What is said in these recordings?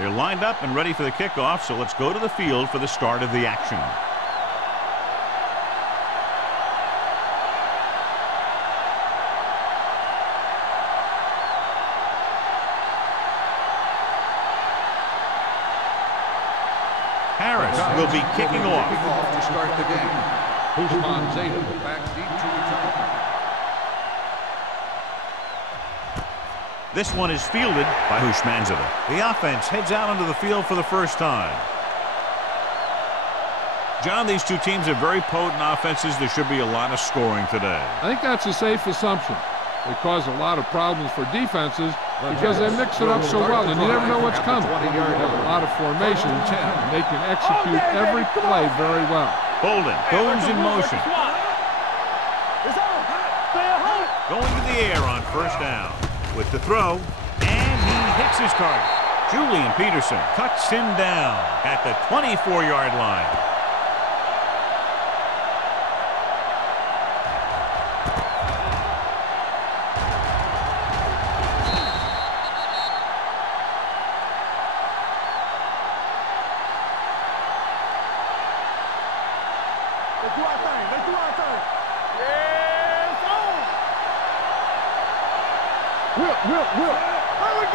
They're lined up and ready for the kickoff, so let's go to the field for the start of the action. Harris will be kicking off. To start the game. Usman Zeta back deep to return. This one is fielded by Hushmanzada. The offense heads out onto the field for the first time. John, these two teams are very potent offenses. There should be a lot of scoring today. I think that's a safe assumption. They cause a lot of problems for defenses because they mix it up so well, and you never know what's coming. They have a lot of formations, and they can execute every play very well. Bolden goes in motion. Going to the air on first down. With the throw, and he hits his target. Julian Peterson cuts him down at the 24-yard line. Let's do our thing. Let's do our thing. Yes, Will.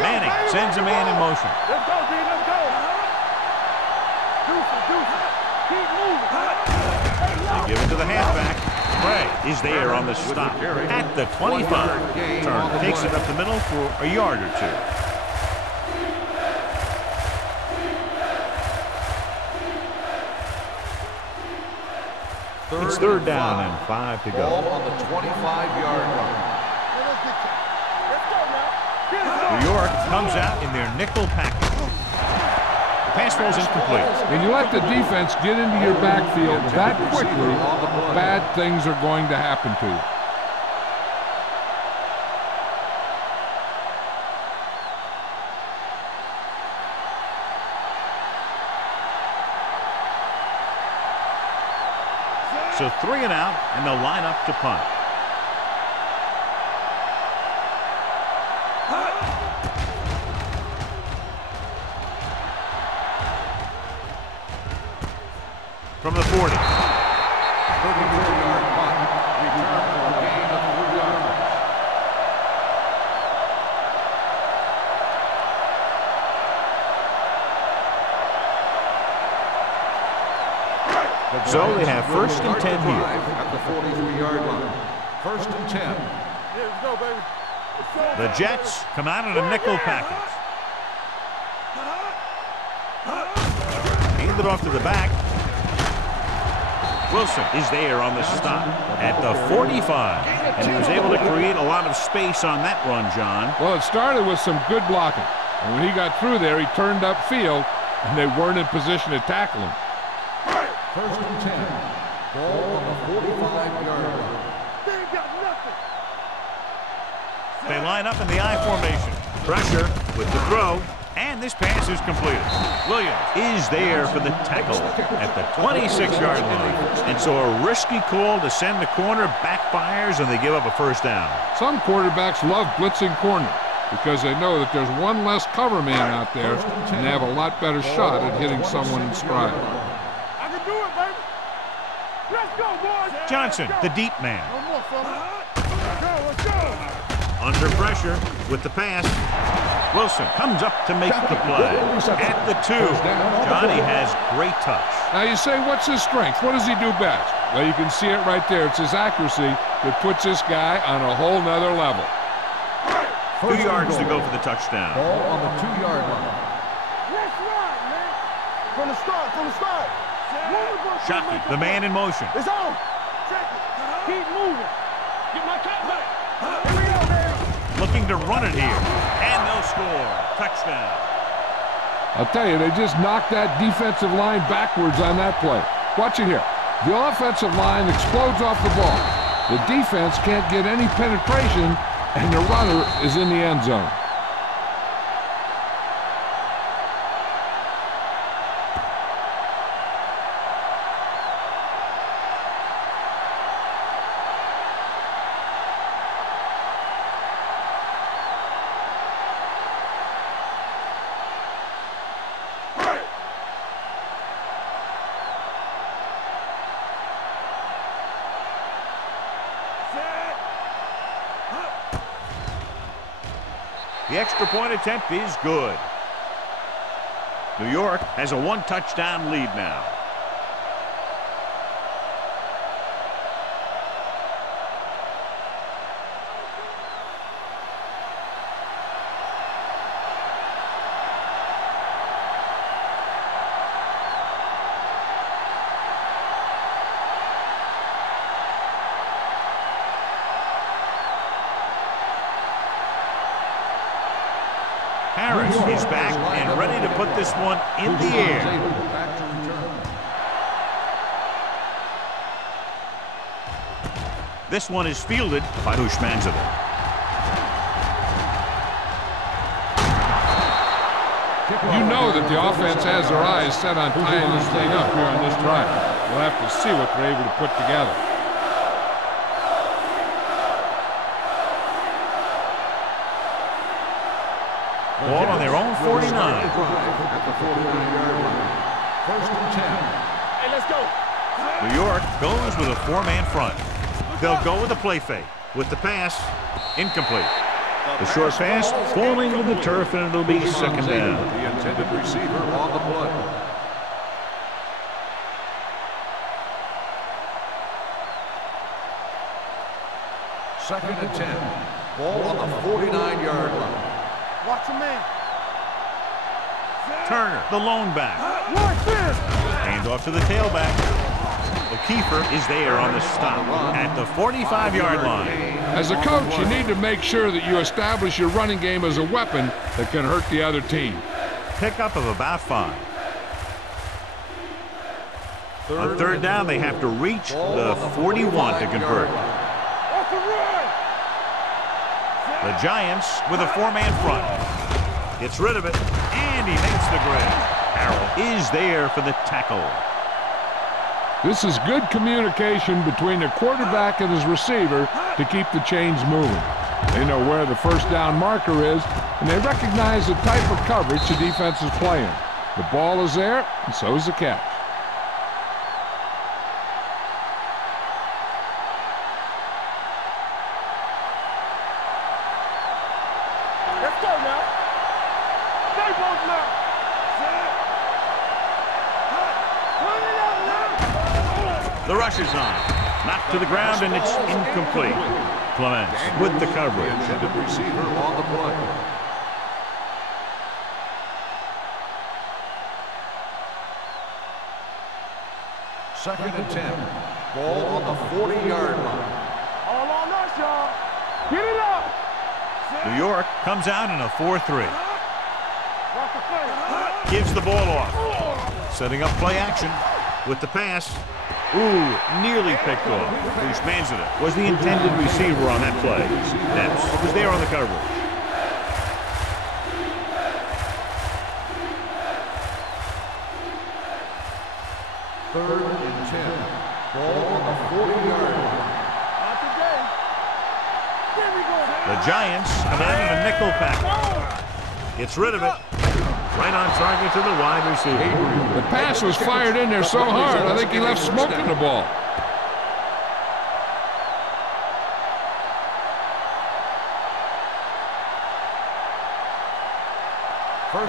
Manning sends a man in motion. Let's go, D. Let's go. Deuce it. Keep moving. They give it to the halfback. Bray is there on the stop at the 25. Turner takes it up the middle for a yard or two. It's third down and 5 to go. Ball on the 25-yard line. New York comes out in their nickel package. The pass rolls incomplete. When you let the defense get into your backfield that quickly, bad things are going to happen to you. So 3 and out, and they'll line up to punt. From the 40. 34-yard punt. Return for a gain of 3 yards. So they have first and 10 here. At the 43-yard line. First and 10. Here we go, baby. The Jets come out in a nickel package. Hand it off to the back. Wilson is there on the stop at the 45. And he was able to create a lot of space on that run, John. Well, it started with some good blocking. And when he got through there, he turned upfield, and they weren't in position to tackle him. First and 10. Ball on the 45-yard line. They ain't got nothing. They line up in the I formation. Pressure with the throw, and this pass is completed. Williams is there for the tackle at the 26-yard line. And so a risky call to send the corner backfires, and they give up a first down. Some quarterbacks love blitzing corner because they know that there's one less cover man out there, and they have a lot better shot at hitting someone in stride. I can do it, baby. Let's go, boys. Johnson, the deep man. No more, fella. Let's go. Under pressure with the pass. Wilson comes up to make the play. At the 2, Johnny has great touch. Now you say, what's his strength? What does he do best? Well, you can see it right there. It's his accuracy that puts this guy on a whole nother level. 2 yards to go for the touchdown. Ball on the 2-yard line. Let's ride, man. From the start. Shockey, the man in motion. It's on. Check it. Keep moving. Get my cat back. Here we go, man. Looking to run it here. And they'll score. Touchdown. I'll tell you, they just knocked that defensive line backwards on that play. Watch it here. The offensive line explodes off the ball. The defense can't get any penetration, and the runner is in the end zone. The extra point attempt is good. New York has a one-touchdown lead now. Harris is back and ready to put this one in the air. This one is fielded by Hushmanzadeh. You know that the offense has their eyes set on tying this thing up here on this drive. We'll have to see what they're able to put together. Ball on their own 49. At the 49-yard line. First and 10. Hey, let's go. New York goes with a four-man front. They'll go with a play fake. With the pass, incomplete. The short pass falling to the turf, and it'll be second down. The intended receiver on the play. Second and 10. Ball on the 49-yard line. Watch a man. Turner, the lone back. Watch this. Hand off to the tailback. O'Keefer is there on the stop at the 45-yard line. As a coach, you need to make sure that you establish your running game as a weapon that can hurt the other team. Pickup of about 5. On third down, they have to reach the 41 to convert. Watch the run. The Giants with a four-man front. Gets rid of it, and he makes the grab. Harrell is there for the tackle. This is good communication between the quarterback and his receiver to keep the chains moving. They know where the first down marker is, and they recognize the type of coverage the defense is playing. The ball is there, and so is the catch. Let's go now. Stay both now. Run it up now. The rush is on. Knocked to the ground, and it's incomplete. Clements with the coverage. Intended receiver on the play. Second and 10. Ball on the 40-yard line. All on us, y'all. Get it up. New York comes out in a 4-3. Watch the play. Gives the ball off. Setting up play action with the pass. Ooh, nearly picked off. Hushmanzadeh was the intended receiver on that play. Nets was there on the coverage. Third and 10. Ball on the 40-yard line. Not today. There we go. The Giants come out in a nickel pack. Gets rid of it. Right on target to the wide receiver. The pass was fired in there so hard, I think he left smoke in the ball.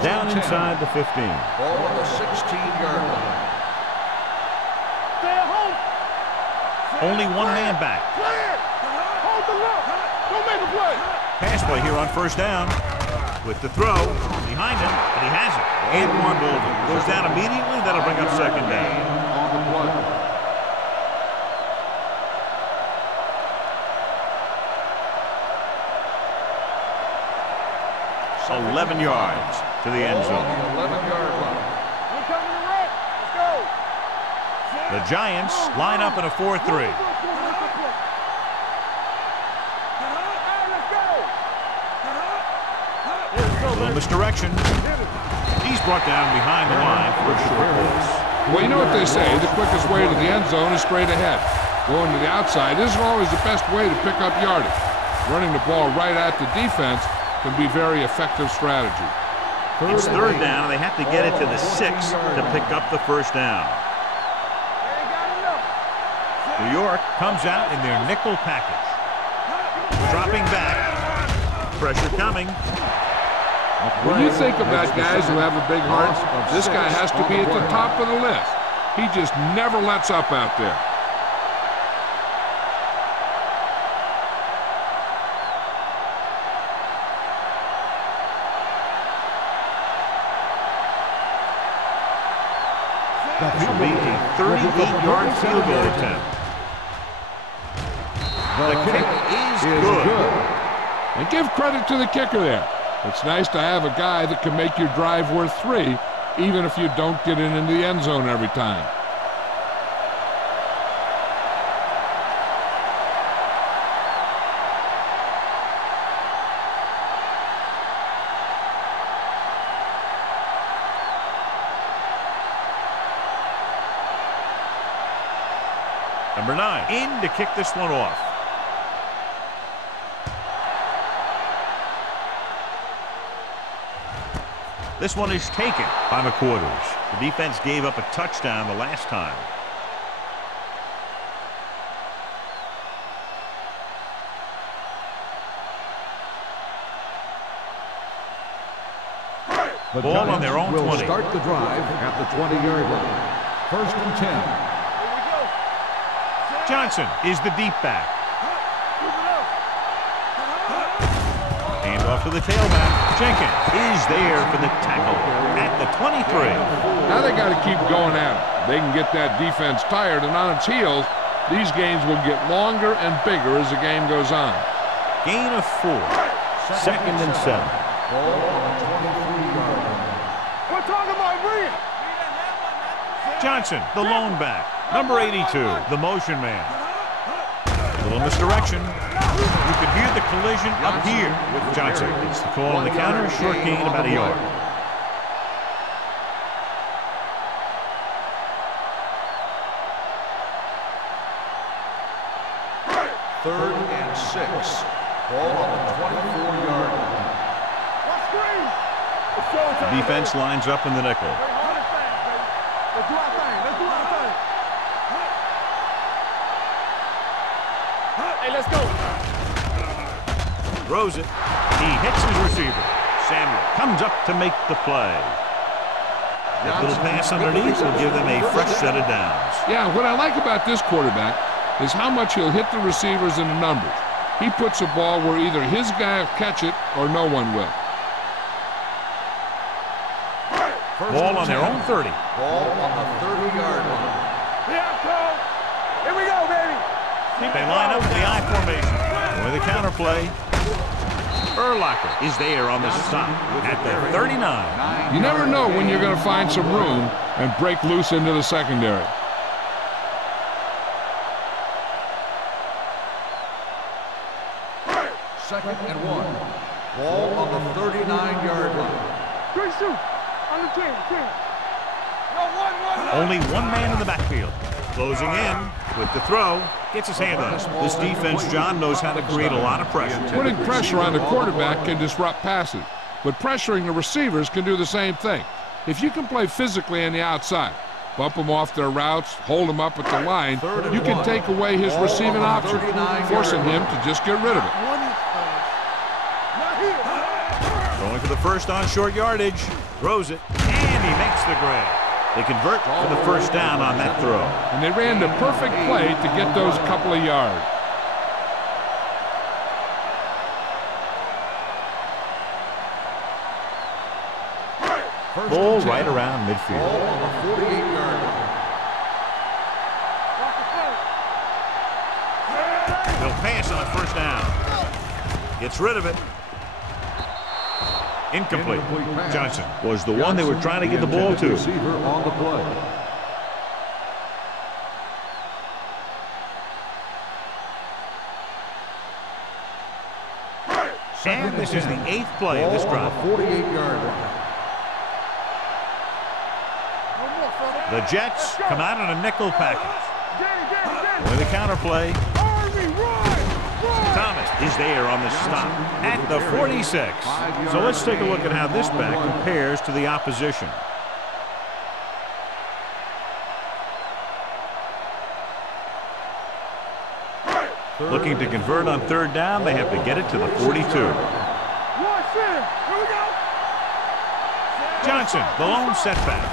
Down inside the 15. Ball on the 16-yard line. Stay at home. Only one man back. Play it. Hold the look. Don't make a play. Pass play here on first down. With the throw behind him, and he has it. Antoine Bolden goes down immediately. That'll bring up second down. On the play. So 11 yards to the end Ball on zone. the 11-yard line. We're coming to right. Let's go. The Giants line up in a 4-3. Little misdirection. He's brought down behind the line for a short pass. Well, you know what they say, the quickest way to the end zone is straight ahead. Going to the outside isn't always the best way to pick up yardage. Running the ball right at the defense can be very effective strategy. It's third down, and they have to get it to the 6 to pick up the first down. New York comes out in their nickel package. Dropping back. Pressure coming. When you think about guys who have a big heart, this guy has to be at the top of the list. He just never lets up out there. This will be a 38-yard field goal attempt. The kick is good. And give credit to the kicker there. It's nice to have a guy that can make your drive worth 3, even if you don't get it into the end zone every time. Number 9 in to kick this one off. This one is taken by McQuarters. The defense gave up a touchdown the last time. The Ball on their own will 20. Start the drive at the 20-yard line. 1st and 10. Johnson is the deep back. Hand off to the tailback. Jenkins is there for the tackle at the 23. Now they got to keep going at it. They can get that defense tired and on its heels. These games will get longer and bigger as the game goes on. Gain of 4. 2nd and 7. Ball on the 23-yard line. We're talking about Bria. Johnson, the lone back. Number 82, the motion man. Little misdirection. You could hear the collision up here. Johnson gets the call on the counter. Short gain about a yard. Third and 6. Ball on the 24-yard line. The defense lines up in the nickel. Let's do our thing. Let's do our thing. Hey, let's go. Throws it. He hits his receiver. Samuel comes up to make the play. That little pass underneath will give them a fresh set of downs. Yeah, what I like about this quarterback is how much he'll hit the receivers in the numbers. He puts the ball where either his guy will catch it or no one will. Ball on their own 30. Ball on the 30-yard line. Here we go, baby. They line up in the I formation. With a counter play. Urlacher is there on the stop at the 39. You never know when you're going to find some room and break loose into the secondary. Second and 1. Ball on the 39-yard line. 3-2. On the 10. Only one man in the backfield. Closing in with the throw. Gets his hand on it. This defense, John, knows how to create a lot of pressure. Putting pressure on the quarterback can disrupt passes, but pressuring the receivers can do the same thing. If you can play physically on the outside, bump them off their routes, hold them up at the line, you can take away his receiving option, forcing him to just get rid of it. Going for the first on short yardage. Throws it, and he makes the grab. They convert for the first down on that throw. And they ran the perfect play to get those couple of yards. Ball right around midfield. Ball on the 48-yard line. They'll pass on first down. Gets rid of it. Incomplete. Johnson was the one they were trying to get the ball to. Receiver on the play. And this is the 8th play of this drive. 48-yard line. The Jets come out in a nickel package. With a counter play. Thomas is there on the stop at the 46. So let's take a look at how this back compares to the opposition. Looking to convert on third down, they have to get it to the 42. in. Here we go. Johnson, the lone setback.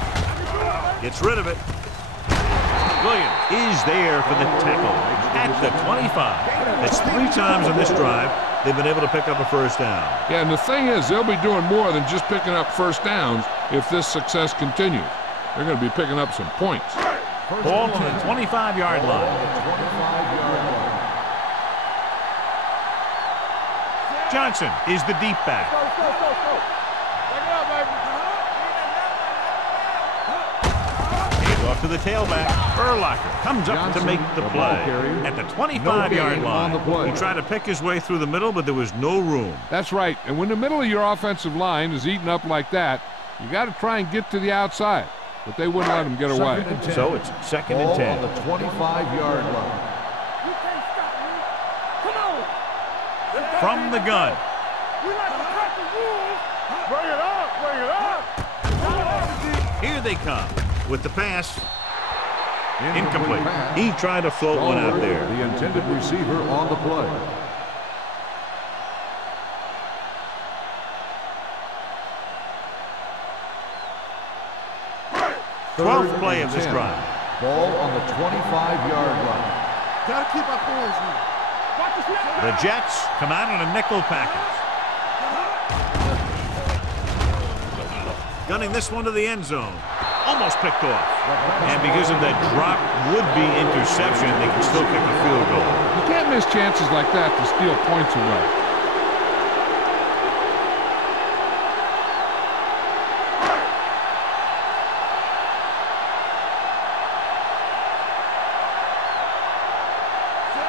Gets rid of it. Williams is there for the tackle at the 25. That's 3 times on this drive they've been able to pick up a first down. Yeah, and the thing is, they'll be doing more than just picking up first downs if this success continues. They're going to be picking up some points. Ball on the 25-yard line. Johnson is the deep back. Go. Back it up, baby. Off to the tailback. Urlacher comes up to make the play at the 25-yard line. He tried to pick his way through the middle, but there was no room. That's right. And when the middle of your offensive line is eaten up like that, you got to try and get to the outside. But they wouldn't let him get away. So it's 2nd and 10. On the 25-yard line. You can't stop me. Come on. From the gun. We like to cut the rules. Bring it up. Here they come with the pass. Incomplete. He tried to float one out there. The intended receiver on the play. 12th play of this drive. Ball on the 25-yard line. Gotta keep our hands in. Watch the snap. The Jets come out on a nickel package. Gunning this one to the end zone. Almost picked off. And because of that drop would-be interception, they can still kick a field goal. You can't miss chances like that to steal points away.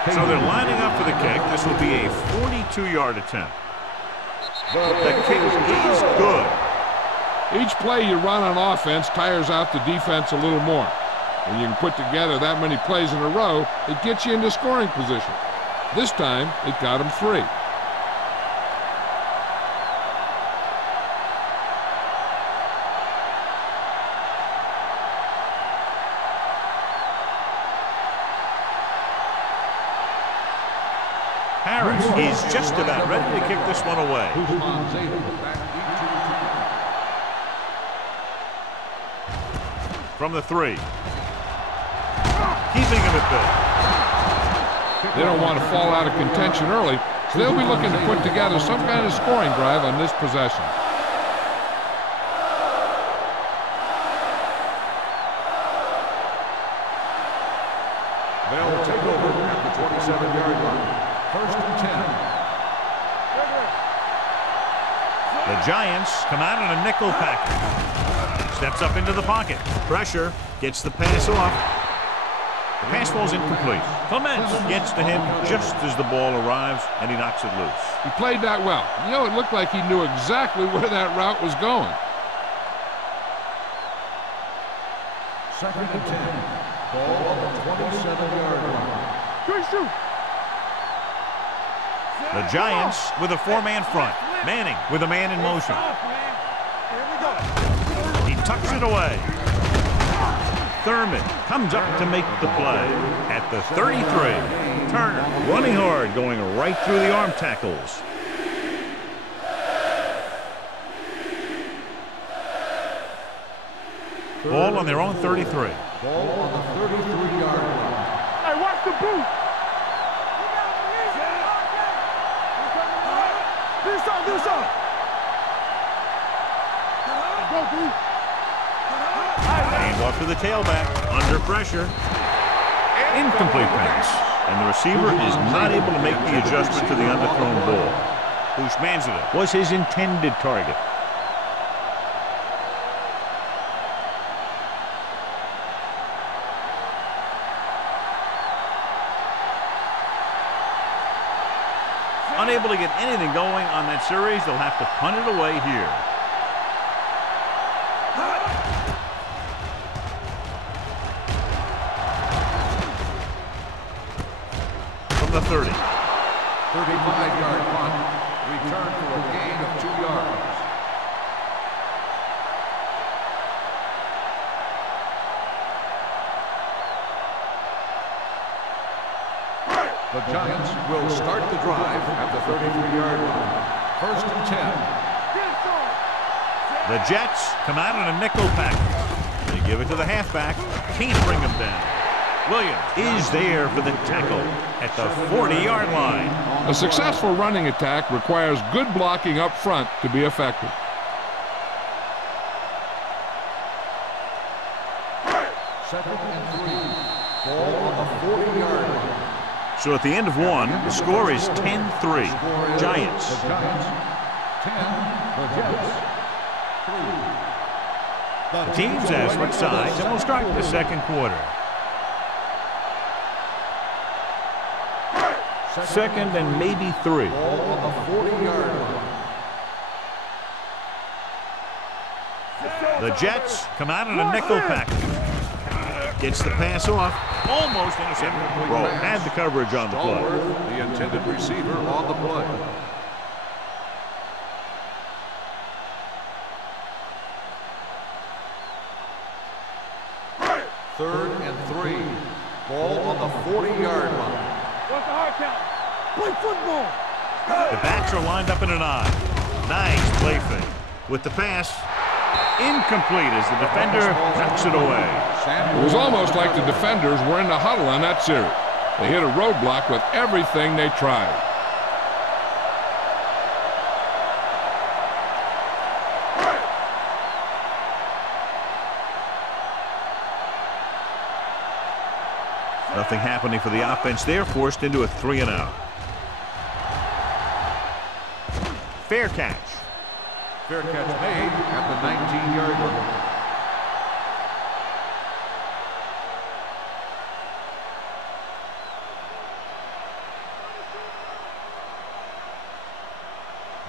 So they're lining up for the kick. This will be a 42-yard attempt. The kick is good. Each play you run on offense tires out the defense a little more. When you can put together that many plays in a row, it gets you into scoring position. This time, it got them 3. Harris is just about ready to kick this one away. From the 3. Keeping him at bay. They don't want to fall out of contention early, so they'll be looking to put together some kind of scoring drive on this possession. They'll take over at the 27-yard line. 1st and 10. The Giants come out on a nickel package. Steps up into the pocket. Pressure. Gets the pass off. The pass falls incomplete. Clements gets to him just as the ball arrives, and he knocks it loose. He played that well. You know, it looked like he knew exactly where that route was going. 2nd and 10. Ball on the 27-yard line. Good shoot. The Giants with a 4-man front. Manning with a man in motion. Here we go. He tucks it away. Thurman comes up to make the play at the 33. Turner running hard, going right through the arm tackles. Ball on their own 33. Ball on the 33-yard line. Hey, watch the boot. Do something. Go, dude. Hand off to the tailback. Under pressure. Incomplete pass. And the receiver is not able to make the adjustment to the underthrown ball. Bushmanzada was his intended target. Unable to get anything going on that series, they'll have to punt it away here. From the 30. 35-yard punt. Return for a gain of 2 yards. The Giants will start the drive at the 33-yard line. 1st and 10. The Jets come out in a nickel package. They give it to the halfback. Can't bring him down. Williams is there for the tackle at the 40-yard line. A successful running attack requires good blocking up front to be effective. Second and 3. Ball on the 40-yard line. So at the end of one, the score is 10-3. Giants. The Giants. 10. The Jets. 3. The teams have switched sides, and we'll start the second quarter. Second and maybe 3. Ball on the 40-yard line. The Jets come out in a nickel package. Gets the pass off. Almost intercepted. Rowe had the coverage on the play. The intended receiver on the play. Third and 3. Ball on the 40-yard line. What's the hard count? Play football. The backs are lined up in an I. Nice play fake. With the pass, incomplete as the defender knocks it away. It was almost like the defenders were in the huddle on that series. They hit a roadblock with everything they tried. Nothing happening for the offense. They're forced into a 3-and-out. Fair catch. Fair catch made at the 19-yard line.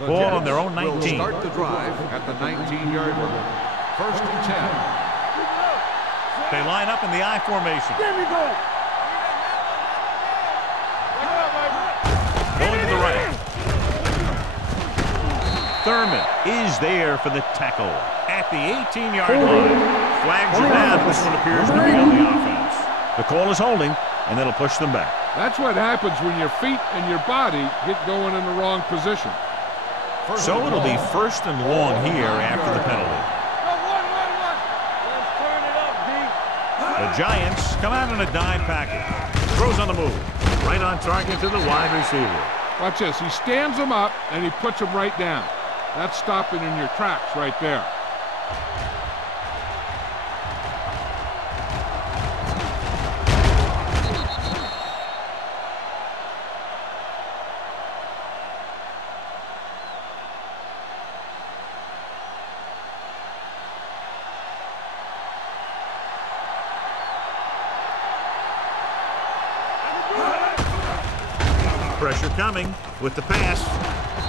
Ball on their own 19. Will start the drive at the 19-yard line. First and 10. They line up in the I formation. There we go. Going to the right. Thurman is there for the tackle at the 18-yard line. Flags are down. This one appears to be on the offense. The call is holding, and that'll push them back. That's what happens when your feet and your body get going in the wrong position. So it'll be first and long here after the penalty. Let's turn it up, D. The Giants come out in a dime package. Throws on the move. Right on target to the wide receiver. Watch this. He stands them up, and he puts them right down. That's stopping in your tracks right there. Pressure coming with the pass.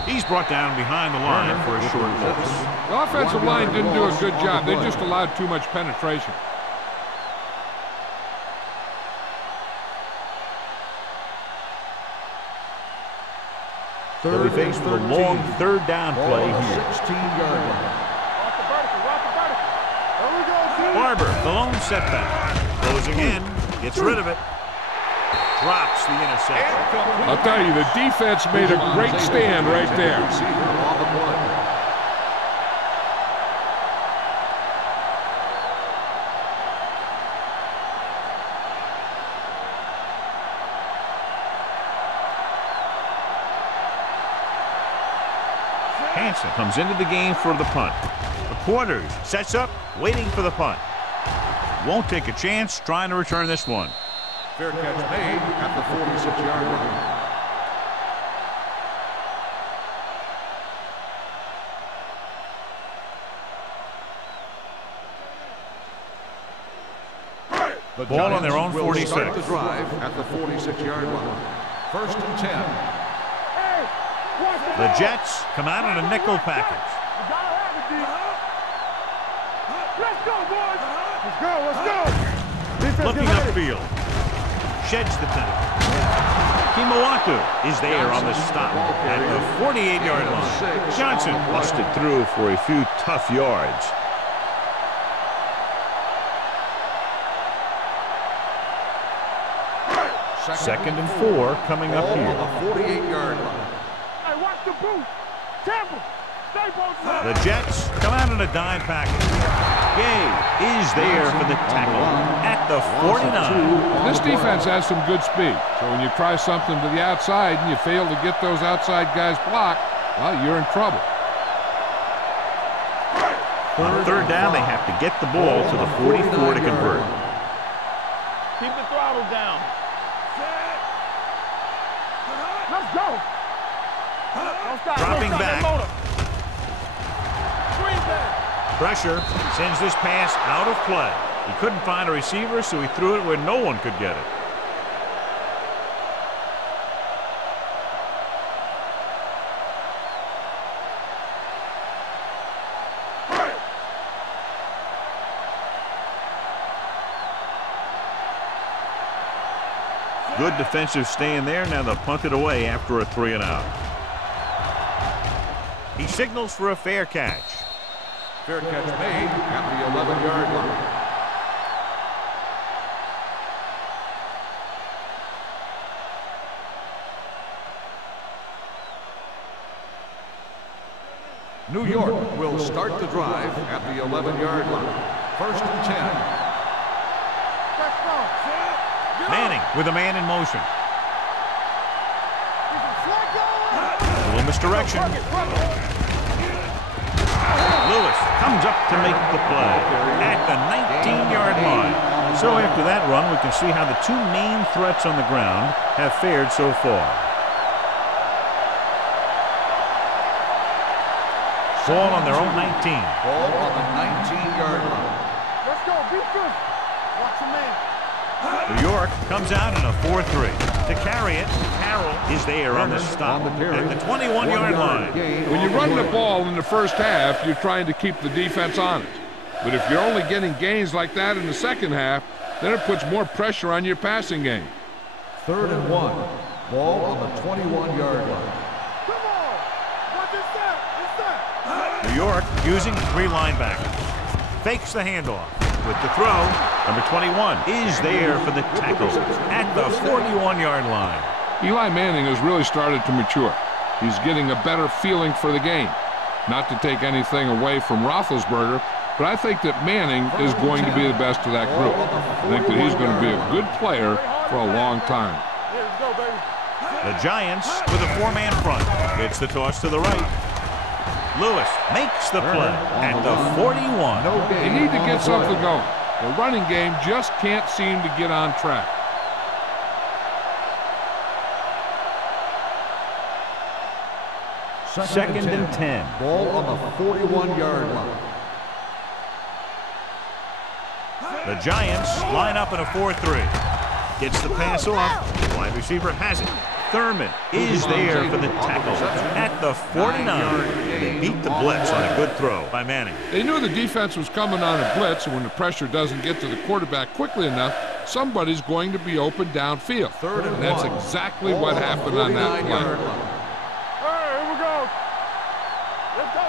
He's brought down behind the line for a short loss. The offensive line didn't do a good job. They just allowed too much penetration. They'll be faced with a long third down play here. 16-yard line. Watch the vertical. Watch the vertical. There we go, D. Barber, the lone setback. Closing in. Gets rid of it. Drops the interception. I'll tell you, the defense made a great stand right there. Receiver on the play. Hansen comes into the game for the punt. The Quarters sets up, waiting for the punt. Won't take a chance trying to return this one. Fair catch made at the 46-yard line. The Ball on their own Giants will 46. start the drive at the 46-yard line. First and 10. Hey, watch the The Jets come out in a nickel package. You gotta have it, D. Let's go, boys. Let's go. Let's go. Defense, Looking get ready. upfield. Sheds the penalty. Kimawatu is there on the stop at the 48-yard line. Johnson busted through for a few tough yards. Second and 4 coming up Ball here. on the 48-yard line. Hey, watch the boot. Tampa. The Jets come out in a dime package. Gay is there for the tackle at the 49. This defense has some good speed, so when you try something to the outside and you fail to get those outside guys blocked, well, you're in trouble. On third down, they have to get the ball to the 44 to convert. Keep the throttle down. Let's go. Don't stop. Dropping Don't stop back. that motor. Screen back. Pressure sends this pass out of play. He couldn't find a receiver, so he threw it where no one could get it. Good defensive stand there. Now they'll punt it away after a 3-and-out. He signals for a fair catch. Fair catch made at the 11-yard line. New York will start the drive at the 11-yard line. 1st and 10. Manning with a man in motion. A little misdirection. Lewis comes up to make the play at the 19-yard line. So after that run, we can see how the two main threats on the ground have fared so far. Ball on their own 19. Ball on the 19-yard line. Let's go. Be good. Watch your man. New York comes out in a 4-3. To carry it, Carroll is there on the stop at the 21-yard line. When you run the ball in the first half, you're trying to keep the defense honest. But if you're only getting gains like that in the second half, then it puts more pressure on your passing game. 3rd and 1. Ball on the 21-yard line. Come on. What is that? What's that? New York using 3 linebackers. Fakes the handoff. With the throw, number 21 is there for the tackle at the 41-yard line. Eli Manning has really started to mature. He's getting a better feeling for the game. Not to take anything away from Roethlisberger, but I think that Manning is going to be the best of that group. I think that he's going to be a good player for a long time. Let's go, baby. The Giants with a 4-man front. Gets the toss to the right. Lewis makes the play at the 41. They need to get something going. The running game just can't seem to get on track. Second and 10. Ball on the 41-yard line. The Giants line up in a 4-3. Gets the pass off. The wide receiver has it. Thurman is there for the tackle at the 49. They beat the blitz on a good throw by Manning. They knew the defense was coming on a blitz, and when the pressure doesn't get to the quarterback quickly enough, somebody's going to be open downfield. 3rd and 1. That's exactly what happened on that play. All right, here we go. Let's go,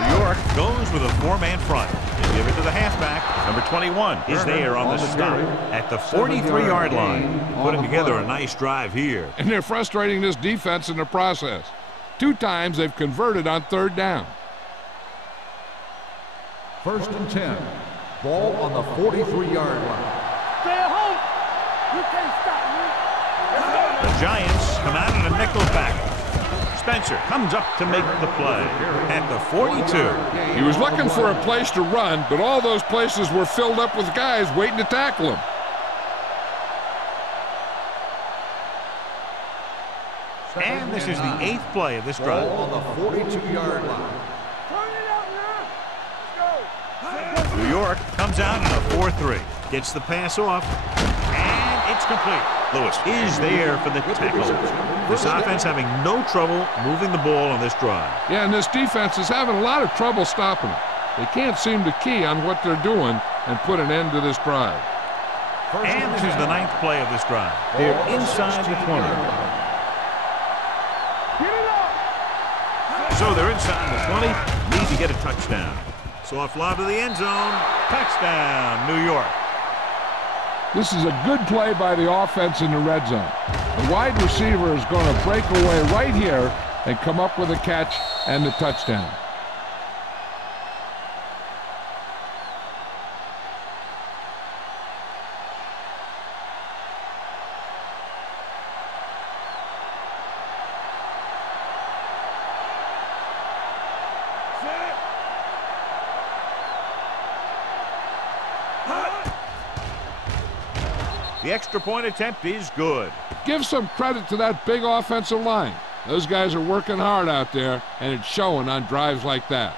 New York goes with a 4-man front. They give it to the halfback. Number 21 is there on the stop at the 43-yard line. Putting together a nice drive here. And they're frustrating this defense in the process. 2 times they've converted on 3rd down. 1st and 10. Ball on the 43-yard line. Stay at home. You can't stop me. Let's go. The Giants come out in a nickel back. Spencer comes up to make the play at the 42. He was looking for a place to run, but all those places were filled up with guys waiting to tackle him. And this is the 8th play of this drive. Ball on the 42-yard line. Turn it out now. Let's go. New York comes out in a 4-3. Gets the pass off. And it's complete. Lewis is there for the tackle. This offense having no trouble moving the ball on this drive. Yeah, and this defense is having a lot of trouble stopping them. They can't seem to key on what they're doing and put an end to this drive. And this is the 9th play of this drive. They're inside the 20. Get it up. So they're inside the 20. Need to get a touchdown. Soft lob to the end zone. Touchdown, New York. This is a good play by the offense in the red zone. The wide receiver is going to break away right here and come up with a catch and the touchdown. The extra point attempt is good. Give some credit to that big offensive line. Those guys are working hard out there, and it's showing on drives like that.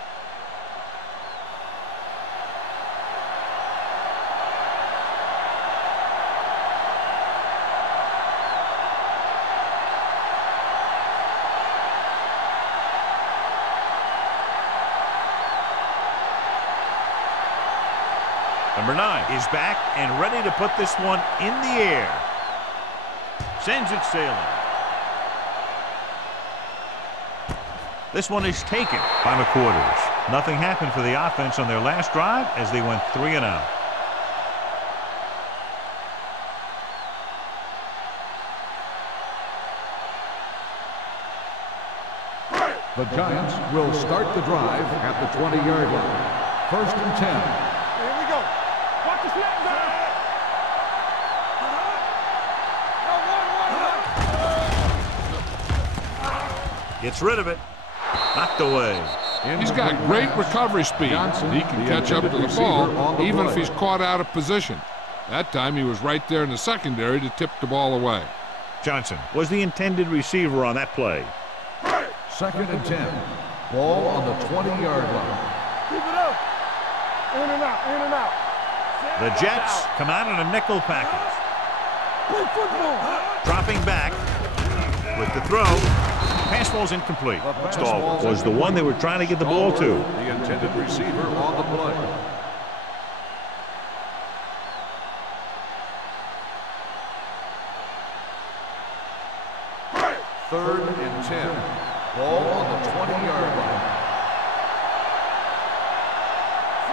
Number 9 is back and ready to put this one in the air. Sends it sailing. This one is taken by McQuarters. Nothing happened for the offense on their last drive as they went 3 and out. The Giants will start the drive at the 20-yard line. First and 10. Here we go. Watch the snap down. Gets rid of it. Knocked away. He's got great recovery speed. He can catch up to the ball even if he's caught out of position. That time he was right there in the secondary to tip the ball away. Johnson was the intended receiver on that play. Second and 10. Ball on the 20-yard line. Keep it up. In and out, in and out. The Jets come out in a nickel package. Play football. Dropping back with the throw. Pass ball's incomplete. Stahl was the one they were trying to get the ball to. The intended receiver on the play. Third and 10. Ball on the 20-yard line.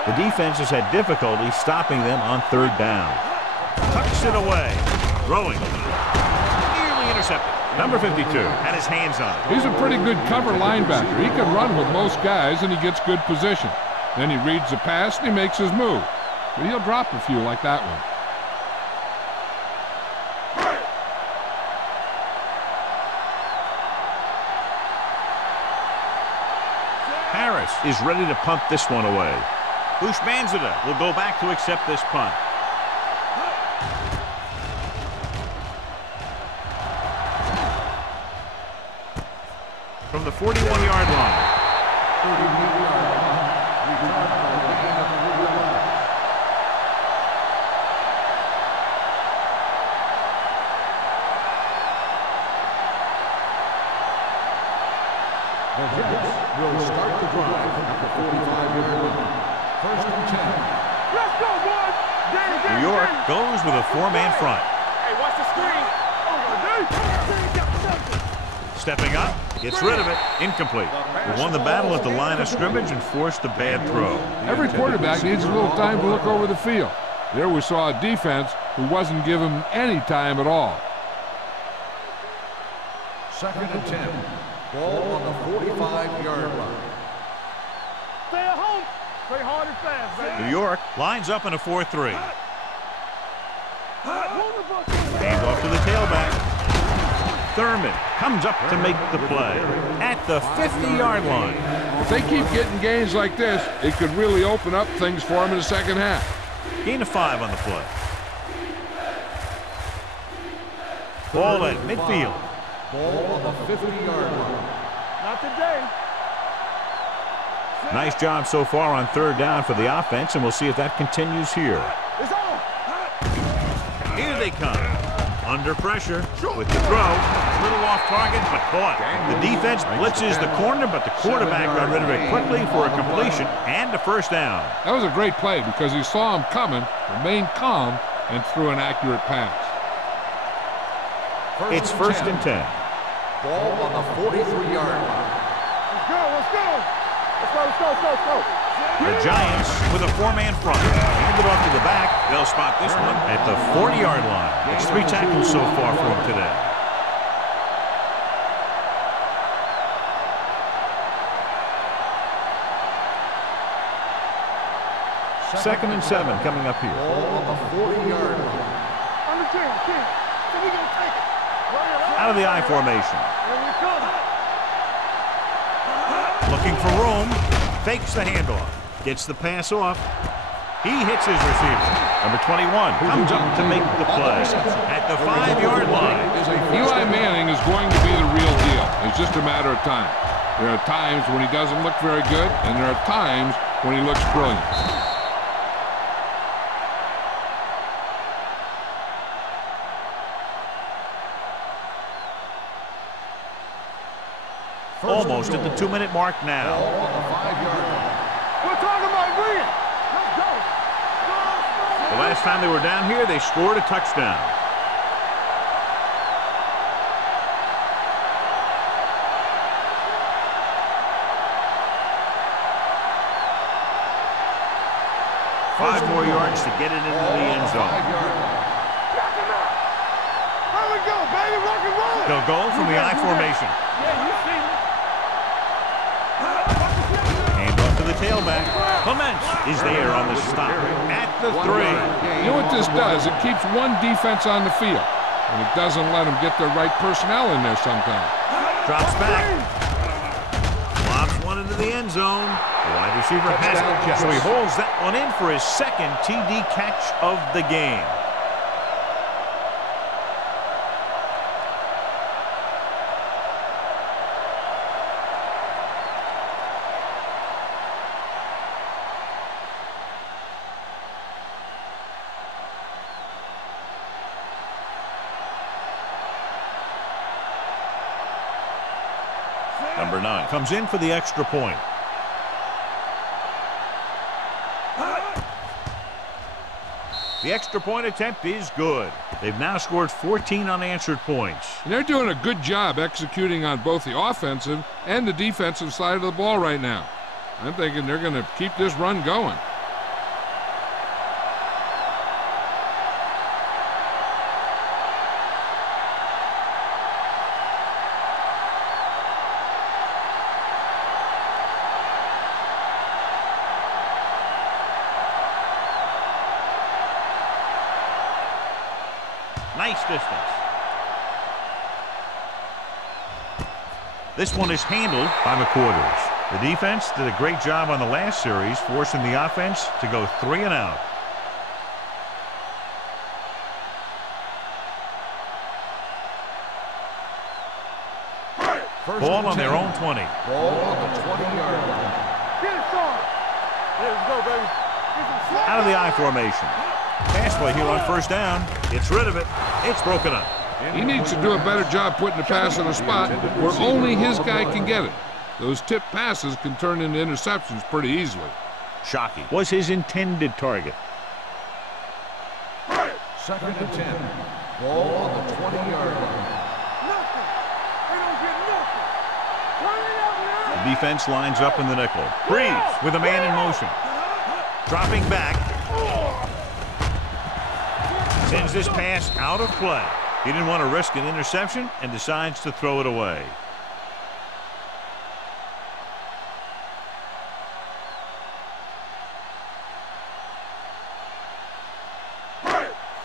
The defense has had difficulty stopping them on third down. Tucks it away. Throwing. Nearly intercepted. Number 52 had his hands on it. He's a pretty good cover linebacker. He can run with most guys, and he gets good position. Then he reads the pass, and he makes his move. But he'll drop a few like that one. Harris is ready to punt this one away. Bushmanzada will go back to accept this punt. From the 41-yard line. The Jets will start the drive at the 45-yard line. First and 10. Let's go, boys. New York goes with a 4-man front. Hey, watch the screen. Stepping up, gets rid of it, incomplete. He won the battle at the line of scrimmage and forced a bad throw. Every quarterback needs a little time to look over the field. There we saw a defense who wasn't given him any time at all. Second and 10. Ball on the 45-yard line. Stay at home. Play hard and fast, baby. New York lines up in a 4-3. Hand off to the tailback. Thurman comes up to make the play at the 50-yard line. If they keep getting gains like this, it could really open up things for them in the second half. Gain of 5 on the play. Ball at midfield. Ball on the 50-yard line. Not today. Nice job so far on third down for the offense, and we'll see if that continues here. It's on. Here they come. Under pressure with the throw. A little off target, but caught. The defense blitzes the corner, but the quarterback got rid of it quickly for a completion and a first down. That was a great play because he saw him coming, remained calm, and threw an accurate pass. It's first and 10. Ball on the 43-yard line. Let's go, let's go. Let's go, let's go, let's go, let's go. The Giants with a 4-man front. Hand it off to the back. They'll spot this one at the 40-yard line. It's 3 tackles so far for him today. Second and 7 coming up here. Ball on the 40-yard line. Under 10, 10. So we gonna take it. Out of the I formation. Here we come. Looking for room. Fakes the handoff. Gets the pass off. He hits his receiver. Number 21 comes up to make the play at the 5-yard line. Eli Manning is going to be the real deal. It's just a matter of time. There are times when he doesn't look very good, and there are times when he looks brilliant. Almost at the 2-minute mark now. We're talking about win. Let's go. The last time they were down here, they scored a touchdown. Five more yards to get it into the end zone. Here we go, baby. Rock and roll. They'll go from the I formation. Yeah, you see me. Hand off to the tailback. Clements is there on the stop at the 3. You know what this does? It keeps one defense on the field, and it doesn't let them get the right personnel in there sometimes. Drops back. Lobs one into the end zone. The wide receiver has it, so he holds that one in for his second TD catch of the game. Number 9 comes in for the extra point. The extra point attempt is good. They've now scored 14 unanswered points. And they're doing a good job executing on both the offensive and the defensive side of the ball right now. I'm thinking they're going to keep this run going. Nice distance. This one is handled by McQuarters. The defense did a great job on the last series, forcing the offense to go 3 and out. Ball on their own 20. Ball on the 20-yard line. Get it, son. Let's go, baby. Out of the I formation. Pass play here on first down. Gets rid of it. It's broken up. He needs to do a better job putting the pass in a spot where only his guy can get it. Those tip passes can turn into interceptions pretty easily. Shockey was his intended target. 2nd and 10. Ball on the 20-yard line. Nothing. They don't get nothing. Turn it up now. The defense lines up in the nickel. Breeze with a man in motion. Dropping back. Sends this pass out of play. He didn't want to risk an interception and decides to throw it away.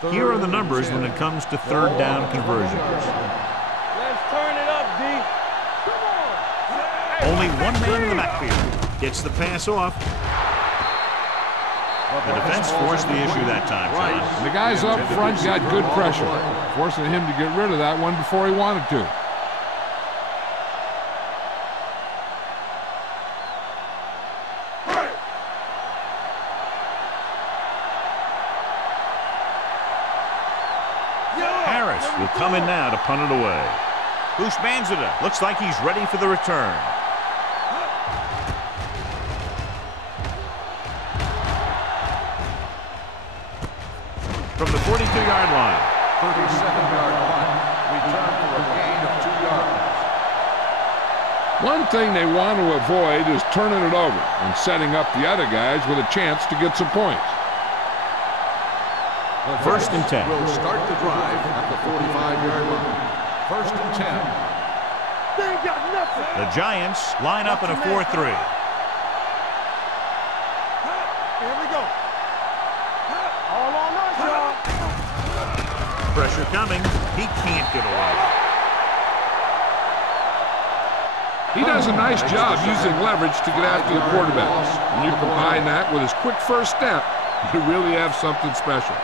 Here are the numbers when it comes to 3rd down conversions. Let's turn it up, D. Come on. Only one man in the backfield. Gets the pass off. The defense forced the issue that time, John. And the guys up front got good pressure, forcing him to get rid of that one before he wanted to. Harris will come in now to punt it away. Houshmandzadeh looks like he's ready for the return. From the 42-yard line. 37-yard punt. Return for a gain of 2 yards. One thing they want to avoid is turning it over and setting up the other guys with a chance to get some points. First and 10. Will start the drive at the 45-yard line. 1st and 10. They ain't got nothing. The Giants line up in a 4-3. Here we go. All on us, y'all. Pressure coming. He can't get away. He does a nice job using leverage to get after the quarterback. When you combine that with his quick first step, You really have something special.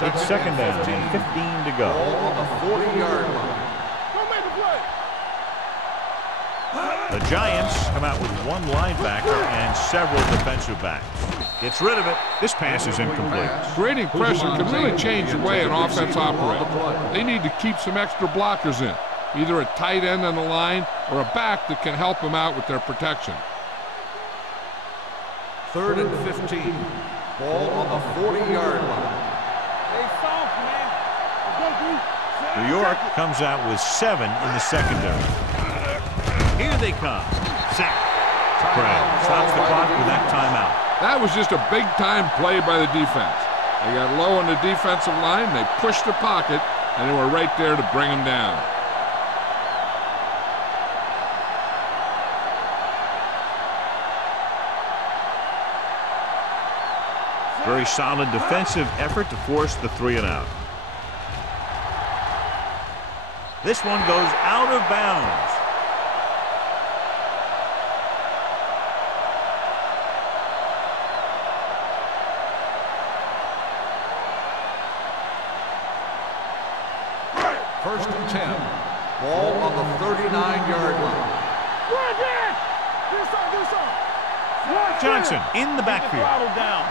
It's second down and 15 to go. Ball on the 40-yard line. Don't make the play. The Giants come out with one linebacker and several defensive backs. Gets rid of it. This pass is incomplete. Creating pressure can really change the way an offense operates. They need to keep some extra blockers in, either a tight end on the line or a back that can help them out with their protection. 3rd and 15. Ball on the 40-yard line. Stay soft, man. Go deep. New York comes out with 7 in the secondary. Here they come. Sack. Craig stops the clock with that timeout. That was just a big-time play by the defense. They got low on the defensive line, they pushed the pocket, and they were right there to bring them down. Very solid defensive effort to force the 3 and out. This one goes out of bounds. First and 10. Ball on the 39-yard line. Run, Dan. Do something. Johnson in the backfield. Down.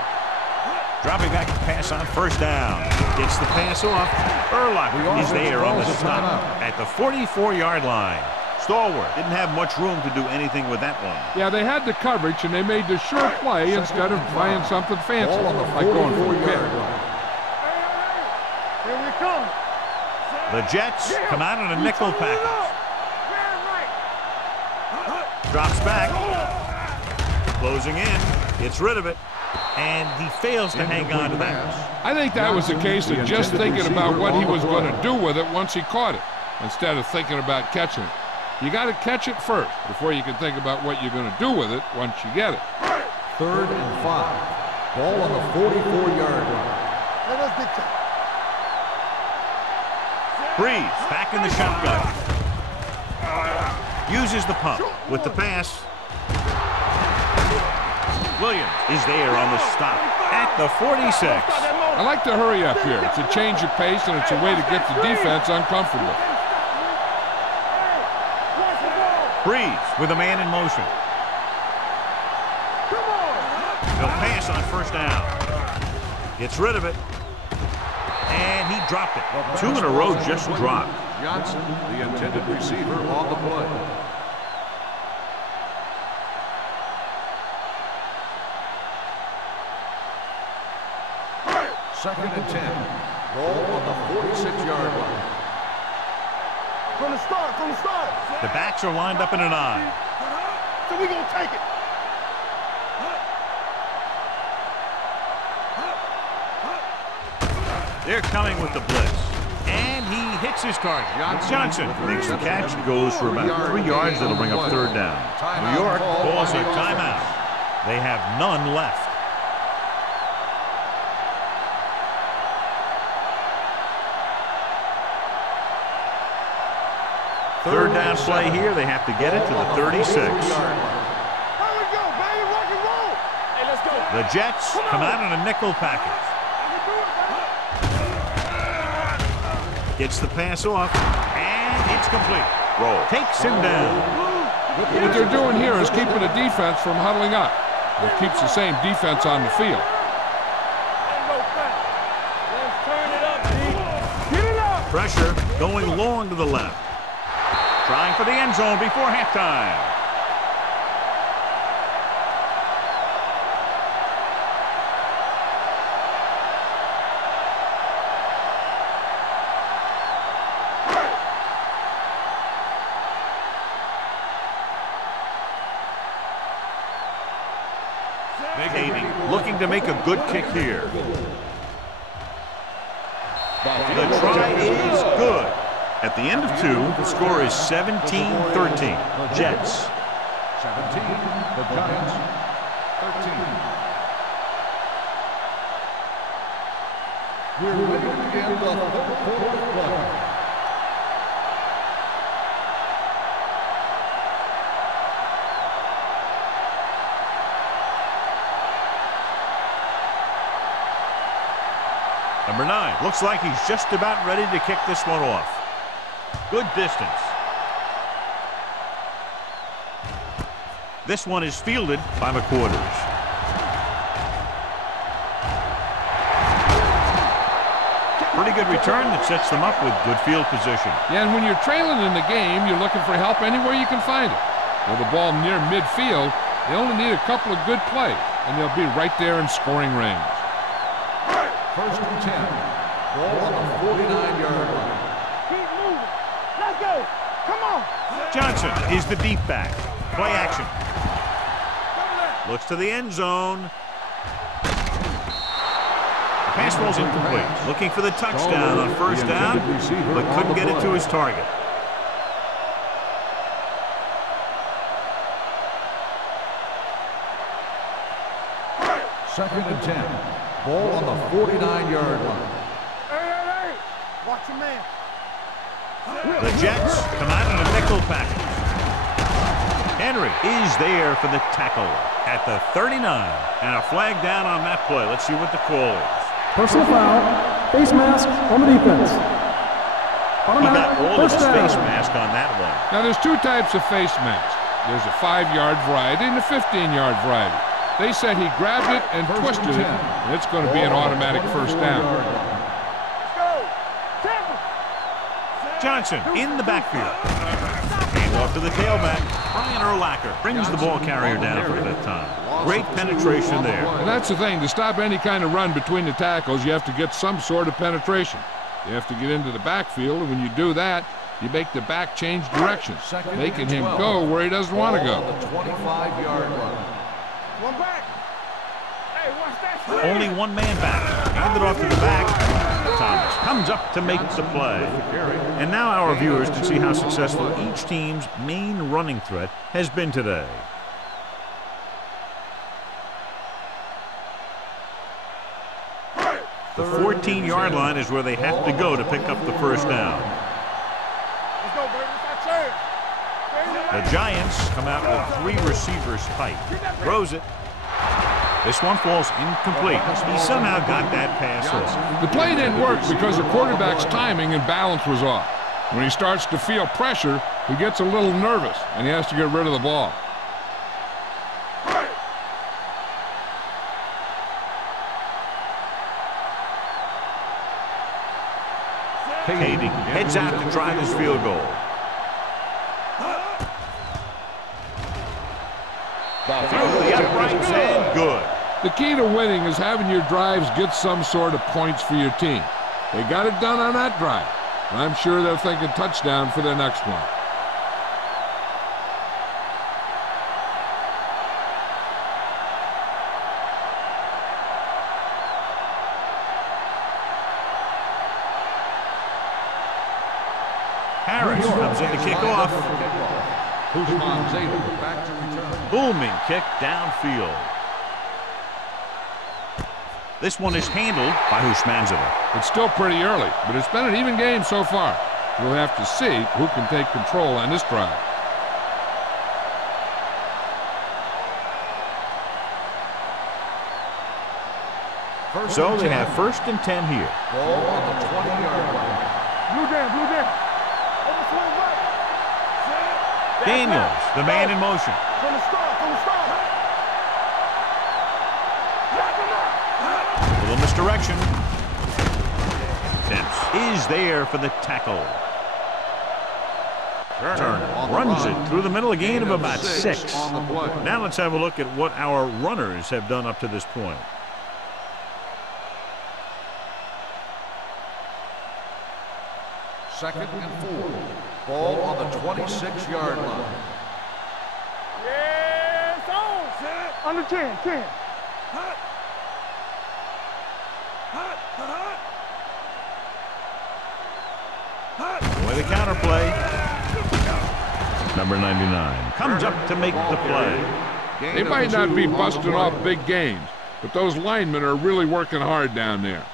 Dropping back to pass on first down. Gets the pass off. Urlacher is there on the stop at the 44-yard line. Stallworth didn't have much room to do anything with that one. Yeah, they had the coverage, and they made the sure play instead of trying something fancy, like going for a pick. Here we come. The Jets come out in a nickel package. Drops back. Closing in. Gets rid of it. And he fails to hang on to that. I think that was a case of just thinking about what he was going to do with it once he caught it, instead of thinking about catching it. You got to catch it first before you can think about what you're going to do with it once you get it. 3rd and 5. Ball on the 44-yard line. Let us dictate. Breeze back in the shotgun. Uses the pump with the pass. Williams is there on the stop at the 46. I like to hurry up here. It's a change of pace, and it's a way to get the defense uncomfortable. Breeze with a man in motion. They'll pass on first down. Gets rid of it. And he dropped it. 2 in a row just dropped. Johnson, the intended receiver, on the play. Second and 10. Ball on the 46-yard line. From the start. The backs are lined up in an I. So we gonna take it. They're coming with the blitz. And he hits his target. Johnson makes the catch, goes for about 3 yards. That'll bring up 3rd down. New York calls a timeout. They have none left. Third down play here. They have to get it to the 36. Here we go, baby. Rock and roll. Hey, let's go. The Jets come out in a nickel package. Gets the pass off, and it's complete. Roll. Takes him down. What they're doing here is keeping the defense from huddling up. It keeps the same defense on the field. Let's turn it up, D. Get it up. Pressure going long to the left. Trying for the end zone before halftime. Looking to make a good kick here. The try is good. At the end of 2, the score is 17-13. Jets. 17, the Giants. 13. We're ready to begin the 4th quarter of play. Number 9. Looks like he's just about ready to kick this one off. Good distance. This one is fielded by McQuarters. Pretty good return that sets them up with good field position. Yeah, and when you're trailing in the game, you're looking for help anywhere you can find it. With the ball near midfield, they only need a couple of good plays, and they'll be right there in scoring range. First and 10. Ball on the 49-yard line. Keep moving. Let's go. Come on. Johnson is the deep back. Play action. Looks to the end zone. The pass ball's incomplete. Looking for the touchdown on first down, but couldn't get it to his target. Second and 10. Ball on the 49-yard line. Hey. Watch your man. The Jets come out in a nickel package. Henry is there for the tackle at the 39. And a flag down on that play. Let's see what the call is. Personal foul, face mask on the defense. He got all of his face mask on that one. Now, there's two types of face masks. There's a 5-yard variety and a 15-yard variety. They said he grabbed it and twisted it, and it's going to be an automatic first down. Let's go. Temple. Johnson in the backfield. Hand off to the tailback. Brian Urlacher brings the ball carrier down for that time. Great penetration there. And that's the thing. To stop any kind of run between the tackles, you have to get some sort of penetration. You have to get into the backfield, and when you do that, you make the back change directions, making him go where he doesn't want to go. The 25-yard line. One back. Hey, watch that. Only one man back. Hand it off to the back. Thomas comes up to make the play. And now our viewers can see how successful each team's main running threat has been today. The 14-yard line is where they have to go to pick up the first down. Let's go, baby. It's our turn. The Giants come out with 3 receivers tight. Throws it. This one falls incomplete. He somehow got that pass off. The play didn't work because the quarterback's timing and balance was off. When he starts to feel pressure, he gets a little nervous, and he has to get rid of the ball. Kading heads out to try this field goal. Through the uprights and good. The key to winning is having your drives get some sort of points for your team. They got it done on that drive. And I'm sure they're thinking touchdown for their next one. Harris comes in to kick off. Husman's able back to return. Booming kick downfield. This one is handled by Husmanzova. It's still pretty early, but it's been an even game so far. We'll have to see who can take control on this drive. So they have first and 10 here. Ball on the 20-yard line. Blue down. Overswing right. Daniels, the man in motion. From the start. Knock him out. Little misdirection. Dempsey is there for the tackle. Turner runs it through the middle, a gain of about 6. Now let's have a look at what our runners have done up to this point. Second and 4. Ball on the 26-yard line. Yeah, it's on. Under 10. Away the counter play. Number 99 comes up to make the play. They might not be busting off big gains, but those linemen are really working hard down there.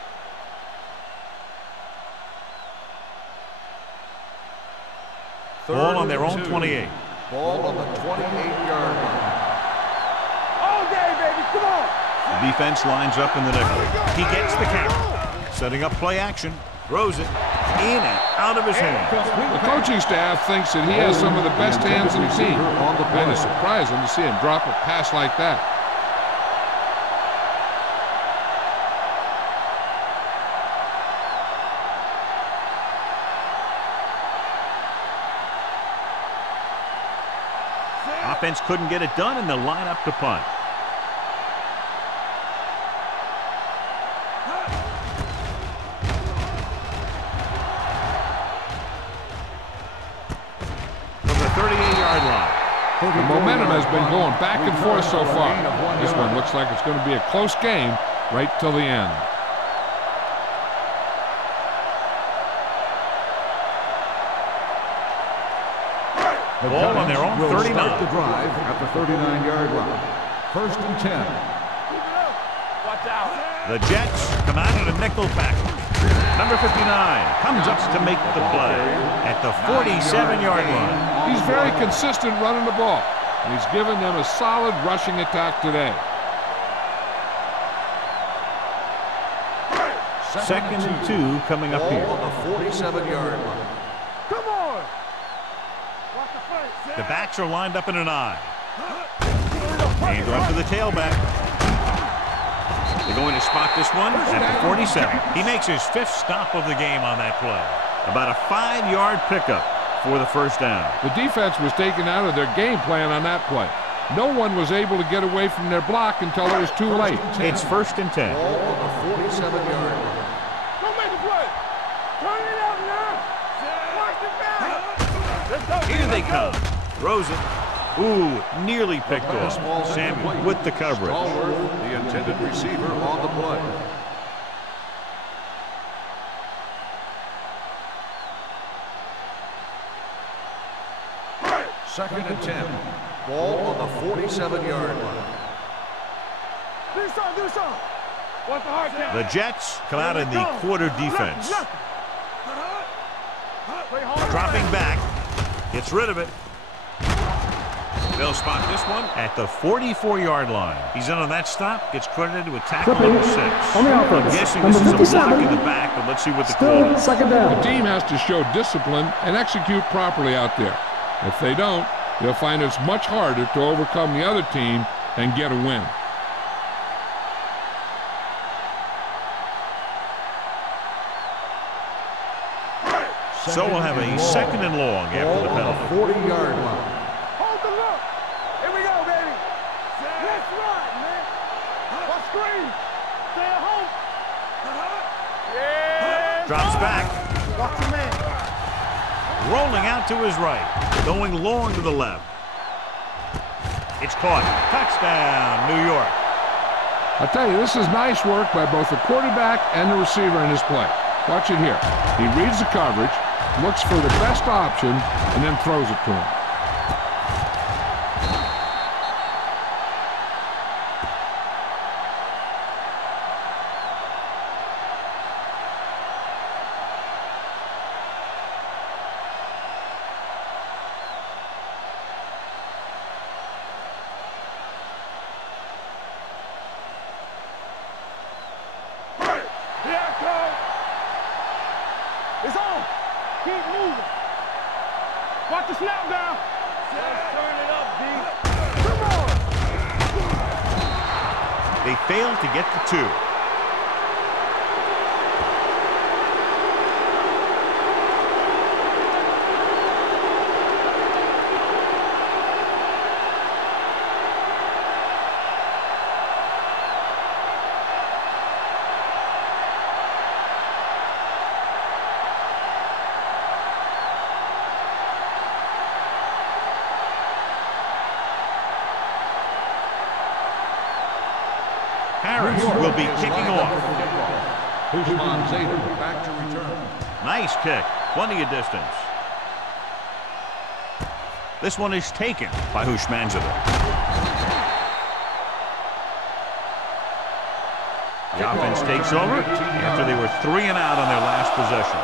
Ball on their own 28. Ball on the 28-yard line. All day, baby. Come on. The defense lines up in the nickel. He gets the count. Setting up play action. Throws it in and out of his hands. The coaching staff thinks that he has some of the best hands in the team. Kind of surprising to see him drop a pass like that. Offense couldn't get it done, and they'll line up to punt. From the 38-yard line. The momentum has been going back and forth so far. This one looks like it's going to be a close game right till the end. Ball on their own 39. Start the drive at the 39-yard line. 1st and 10. Watch out. The Jets come out in a nickel package. Number 59 comes up to make the play at the 47-yard line. He's very consistent running the ball, and he's given them a solid rushing attack today. 2nd and 2 coming up here. On the 47-yard line. Come on. Watch the face. The backs are lined up in an I. Hand off to the tailback. They're going to spot this one at the 47. He makes his 5th stop of the game on that play. About a 5-yard pickup for the first down. The defense was taken out of their game plan on that play. No one was able to get away from their block until it was too late. It's 1st and 10. Ball on the 47-yard line. Don't make a play. Turn it up now. Watch the back. Let's go. Here they come. Throws it. Ooh, nearly picked off. Samuel with the coverage. Stallworth, the intended receiver on the play. Second and 10. Ball on the 47-yard line. Do something. Watch the hard count. The Jets come out in the quarter defense. Play hard. Dropping back. Gets rid of it. They'll spot this one at the 44-yard line. He's in on that stop. Gets credited with tackle number 6. On the I'm offense. guessing Number this is a block 57. in the back, but let's see what the Still call is. 2nd The down. team has to show discipline and execute properly out there. If they don't, they'll find it's much harder to overcome the other team and get a win. So we'll have a 2nd and long after the penalty. 40-yard line. Hold the look. Here we go, baby. Let's ride, man. What screen? Stay at home. Yeah. Drops back. Watch the man. Rolling out to his right. Going long to the left. It's caught. Touchdown, New York. I tell you, this is nice work by both the quarterback and the receiver in this play. Watch it here. He reads the coverage, looks for the best option, and then throws it to him. It's on. Keep moving. Watch the snap down. Let's turn it up, D. Come on. They failed to get the 2. Harris will be kicking off. Hushman Zeta back to return. Nice kick. Plenty of distance. This one is taken by Hushmanzada. The offense takes over after they were 3 and out on their last possession.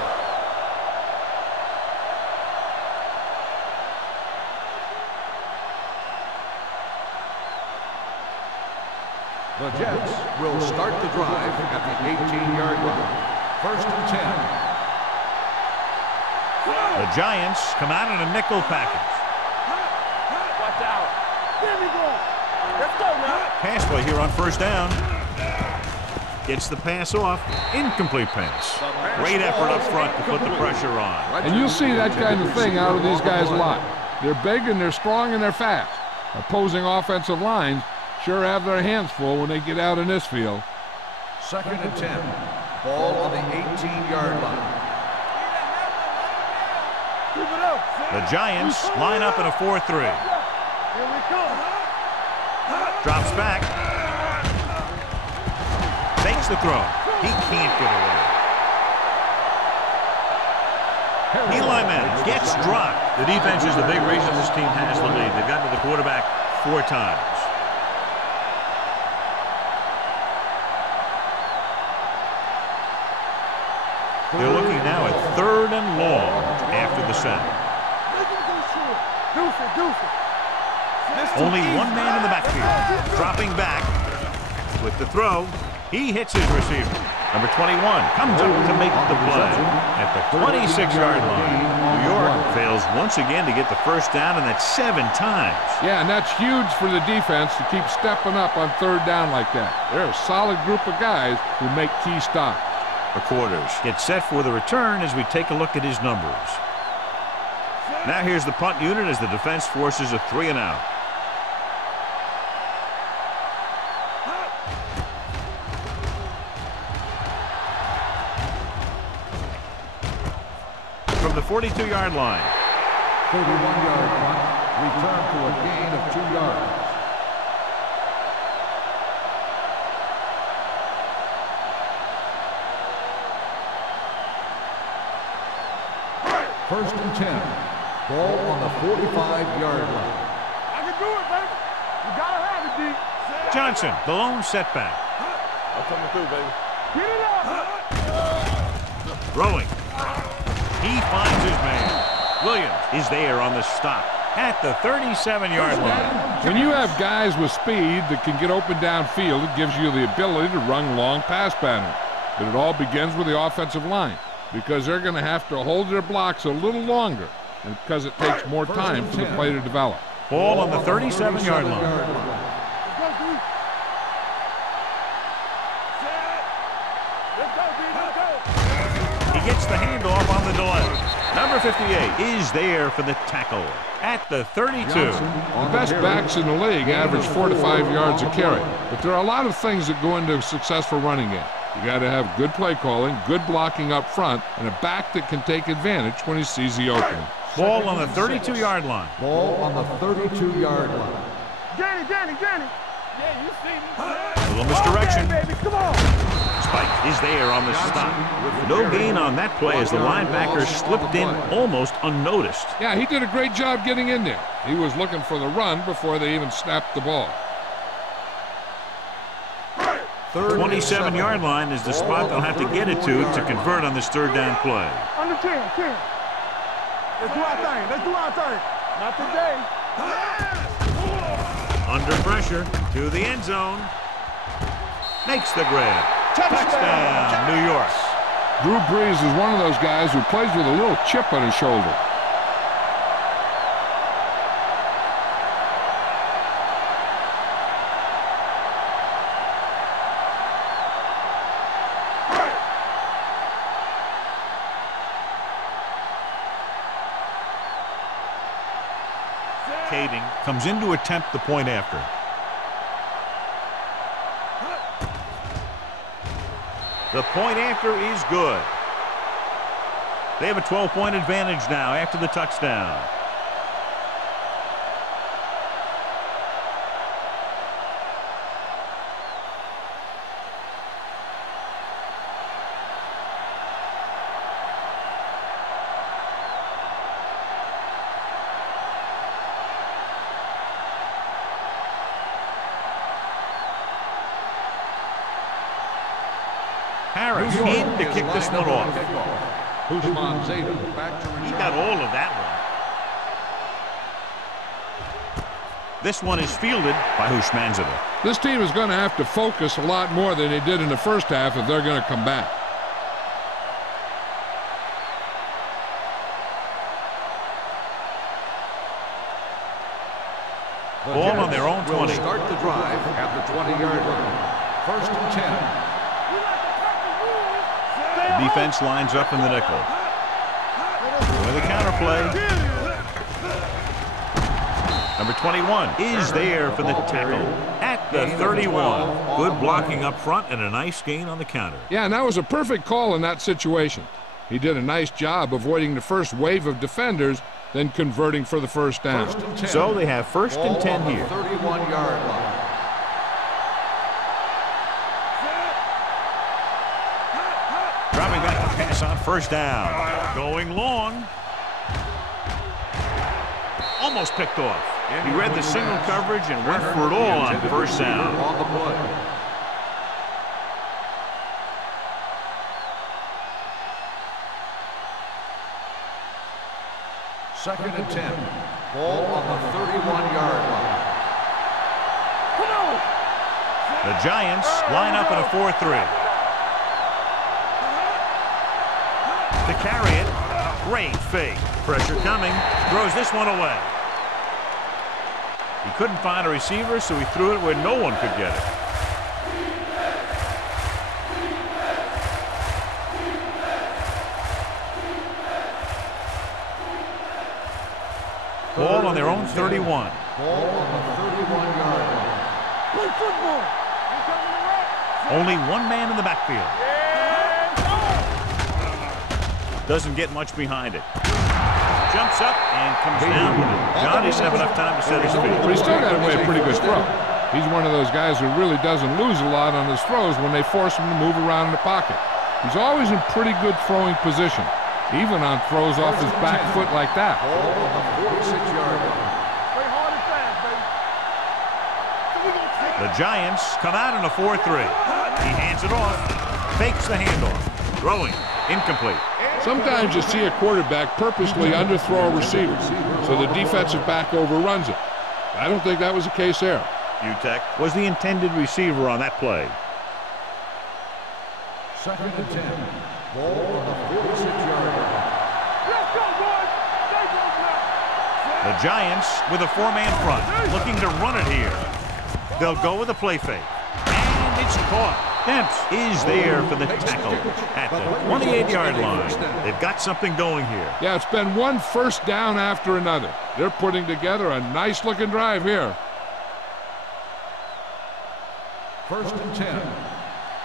The Jets will start the drive at the 18-yard line. First and 10. The Giants come out in a nickel package. Watch out. There we go. Let's go now. Pass play here on first down. Gets the pass off. Incomplete pass. Great effort up front to put the pressure on. And you'll see that kind of thing out of these guys a lot. They're big and they're strong and they're fast. Opposing offensive lines sure have their hands full when they get out in this field. Second and 10. Ball on the 18-yard line. Keep it up. The Giants line up in a 4-3. Here we come. Drops back. Fakes the throw. He can't get away. Eli Manning gets dropped. The defense is the big reason this team has the lead. They've gotten to the quarterback 4 times. They're looking now at 3rd and long after the set. Only one man in the backfield. Dropping back with the throw. He hits his receiver. Number 21 comes up to make the play at the 26-yard line. New York fails once again to get the first down, and that's 7 times. Yeah, and that's huge for the defense to keep stepping up on 3rd down like that. They're a solid group of guys who make key stops. The quarters get set for the return as we take a look at his numbers. Now here's the punt unit as the defense forces a 3 and out. From the 42-yard line. 31-yard punt. Return to a gain of 2 yards. First and 10. Ball on the 45-yard line. I can do it, baby. You gotta have it, D. Johnson, the lone setback. I'm coming through, baby. Get it up. Throwing. He finds his man. Williams is there on the stop at the 37-yard line. When you have guys with speed that can get open downfield, it gives you the ability to run long pass patterns. But it all begins with the offensive line, because they're going to have to hold their blocks a little longer, and because it takes more time for the play to develop. Ball on the 37-yard line. Let's go, D. Let's go, D. Let's go. He gets the handoff on the delay. Number 58 is there for the tackle at the 32. The best backs in the league average 4 to 5 yards a carry, but there are a lot of things that go into a successful running game. You got to have good play calling, good blocking up front, and a back that can take advantage when he sees the opening. Ball on the 32-yard line. Ball on the 32-yard line. Johnny. Yeah, you see me. A little misdirection. Okay, baby, come on. Spike is there on the stop. No gain on that play as the linebacker slipped in almost unnoticed. Yeah, he did a great job getting in there. He was looking for the run before they even snapped the ball. 27-yard line is the spot they'll have to get it to convert on this 3rd down play. Under 10. Let's do our thing. Not today. Under pressure to the end zone. Makes the grab. Touchdown, New York. Drew Brees is one of those guys who plays with a little chip on his shoulder. Kading comes in to attempt the point after. The point after is good. They have a 12-point advantage now after the touchdown. Harris in to kick this one off. He got all of that one. This one is fielded by Hushmanzadeh. This team is going to have to focus a lot more than they did in the first half if they're going to come back. Ball on their own 20. Start the drive at the 20-yard line. 1st and 10. The defense lines up in the nickel. With a counter play. Number 21 is there for the tackle at the 31. Good blocking up front and a nice gain on the counter. Yeah, and that was a perfect call in that situation. He did a nice job avoiding the first wave of defenders, then converting for the first down. So they have 1st and 10 here. 31-yard line. Dropping back to pass on 1st down. Going long. Almost picked off. He read the single coverage and went for it all on 1st down. On the play. Second and 10. Ball on the 31-yard line. The Giants line up in a 4-3. To carry it. Great fake. Pressure coming. Throws this one away. He couldn't find a receiver, so he threw it where no one could get it. Ball on their own 31. Ball on the 31-yard line. Play football. Only one man in the backfield. Doesn't get much behind it. Jumps up and comes down with it. John doesn't have enough time to set his feet. But he still got away a pretty good throw. He's one of those guys who really doesn't lose a lot on his throws when they force him to move around in the pocket. He's always in pretty good throwing position, even on throws off his back foot like that. Ball on the 46-yard line. Play hard and fast, baby. The Giants come out in a 4-3. He hands it off. Fakes the handoff. Throwing. Incomplete. Sometimes you see a quarterback purposely underthrow a receiver, so the defensive back overruns it. I don't think that was the case there. Utek was the intended receiver on that play. Second and 10. Ball on the 46-yard line. Let's go, boys. Stay close now. The Giants with a 4-man front, looking to run it here. They'll go with a play fake. And it's caught. Demps is there for the tackle at the 28-yard line. They've got something going here. Yeah, it's been one 1st down after another. They're putting together a nice-looking drive here. 1st and 10.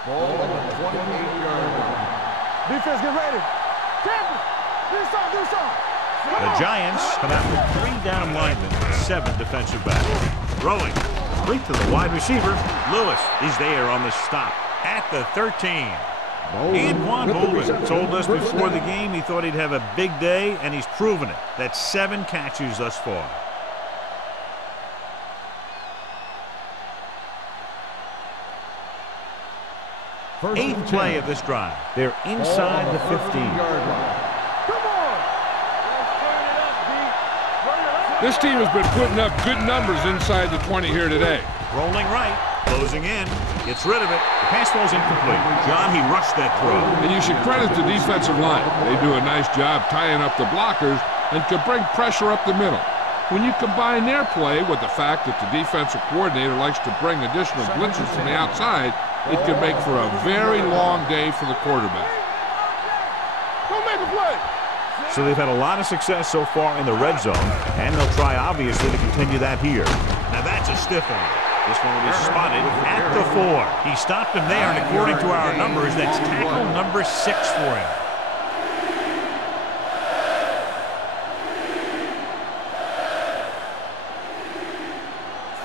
Ball on the 28-yard line. Defense, get ready. Tampa, do something. The Giants come out with 3 down linemen and 7 defensive backs. Throwing. Complete to the wide receiver. Lewis is there on the stop at the 13. Anquan Bolden told us before the game he thought he'd have a big day, and he's proven it. That's 7 catches thus far. Eighth play of this drive. They're inside the 15. Come on. This team has been putting up good numbers inside the 20 here today. Rolling right, closing in, gets rid of it. The pass ball's incomplete. John, he rushed that throw. And you should credit the defensive line. They do a nice job tying up the blockers and can bring pressure up the middle. When you combine their play with the fact that the defensive coordinator likes to bring additional blitzes from the outside, it can make for a very long day for the quarterback. Don't make a play. So they've had a lot of success so far in the red zone, and they'll try, obviously, to continue that here. Now that's a stiff one. This one will be spotted at the 4. He stopped him there, and according to our numbers, that's tackle number 6 for him.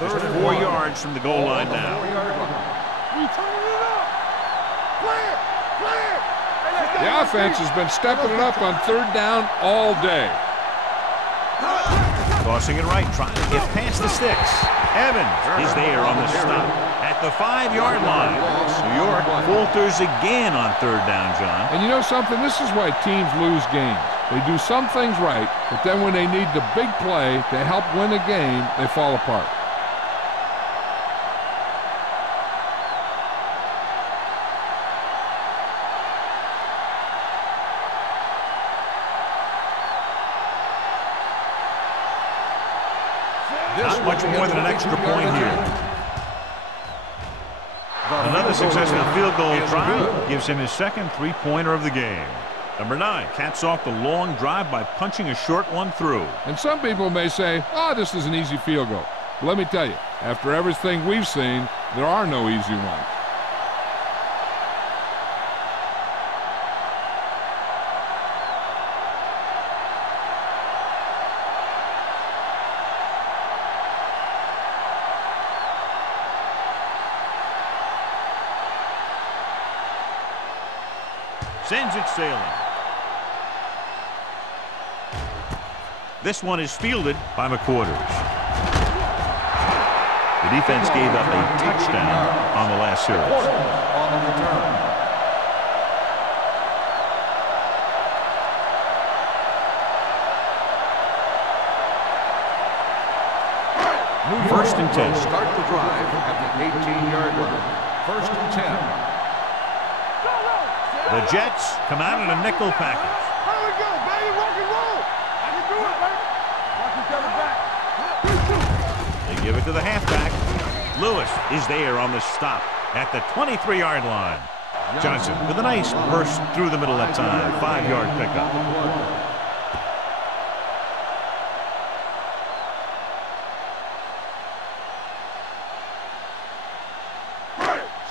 Just 4 yards from the goal line now. We turning it up. Play it. The offense has been stepping it up on 3rd down all day. Tossing it right, trying to get past the sticks. Evans is there on the stop at the 5-yard line. New York falters again on 3rd down, John. And you know something? This is why teams lose games. They do some things right, but then when they need the big play to help win a game, they fall apart. Not much more than an extra point here. Another successful field goal try gives him his second three-pointer of the game. Number 9 caps off the long drive by punching a short one through. And some people may say, oh, this is an easy field goal. But let me tell you, after everything we've seen, there are no easy ones. Sends it sailing. This one is fielded by McQuarters. The defense gave up a touchdown on the last series. On the return. First and 10. Start the drive at the 18-yard line. First and 10. The Jets come out in a nickel package. Here we go, baby. Rock and roll. I can do it, baby. Watch each other back. They give it to the halfback. Lewis is there on the stop at the 23-yard line. Johnson with a nice burst through the middle that time. 5-yard pickup.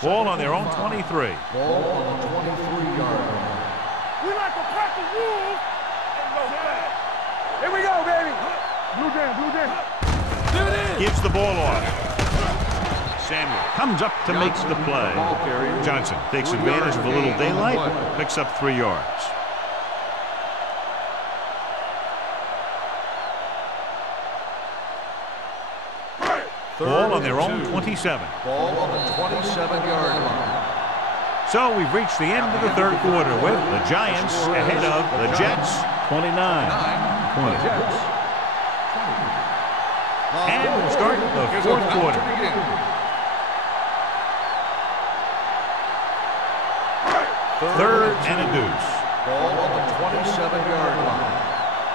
Ball on their own 23. Ball on the 23-yard line. We like to crack the rules and go back. Here we go, baby. Blue jam, blue jam. There it is. Gives the ball off. Samuel comes up to make the play. Johnson takes advantage of a little daylight, picks up 3 yards. Ball on their own 27. Ball on the 27-yard line. So we've reached the end of the third quarter with the Giants ahead of the Jets 29-20. And we'll start the fourth quarter. Third and a deuce. Ball on the 27-yard line.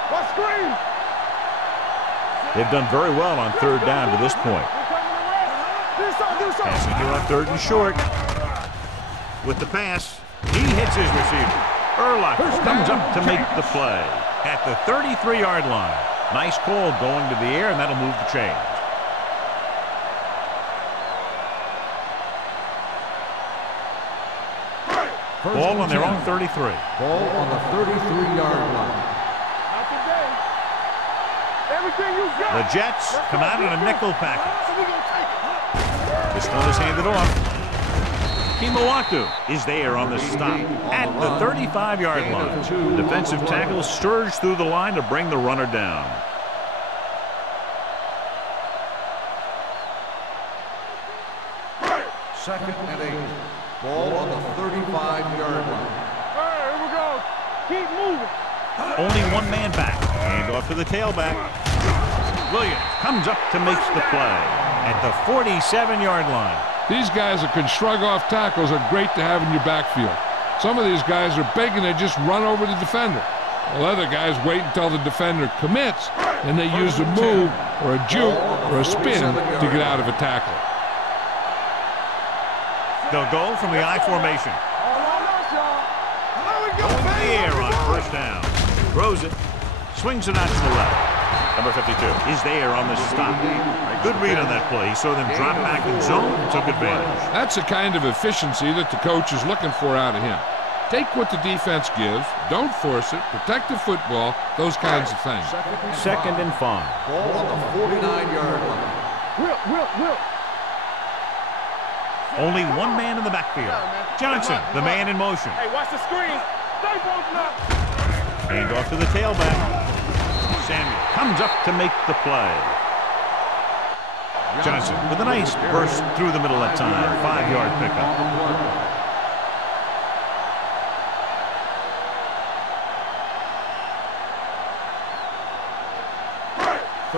What screen? They've done very well on third down to this point. Passing here on third and short. With the pass, he hits his receiver. Urlacher comes up to make the play at the 33-yard line. Nice call going to the air, and that'll move the chains. Ball on their own 33. Ball on the 33-yard line. Not today. Everything you got. The Jets come out in a nickel package. So we're going to take it. This one is handed off. Kimawatu is there on the stop at the 35-yard line. The defensive tackle surged through the line to bring the runner down. Second and 8. Ball on the 35-yard line. All right, here we go. Keep moving. Only one man back. Hand off to the tailback. Williams comes up to make the play at the 47-yard line. These guys that can shrug off tackles are great to have in your backfield. Some of these guys are big and they just run over the defender. While other guys wait until the defender commits, and they use a move or a juke or a spin to get out of a tackle. They'll go from the I formation. Going in the air on first down. Throws it. Swings it out to the left. Number 52 is there on the stop. Good read on that play. He saw them drop back in zone and took advantage. That's the kind of efficiency that the coach is looking for out of him. Take what the defense gives, don't force it, protect the football, those kinds of things. Second and 5. Ball on the 49-yard line. Will. Only one man in the backfield. Johnson, the man in motion. Hey, watch the screen. Stay broken up. Hand off to the tailback. Samuel comes up to make the play. Johnson with a nice burst through the middle that time. 5-yard pickup.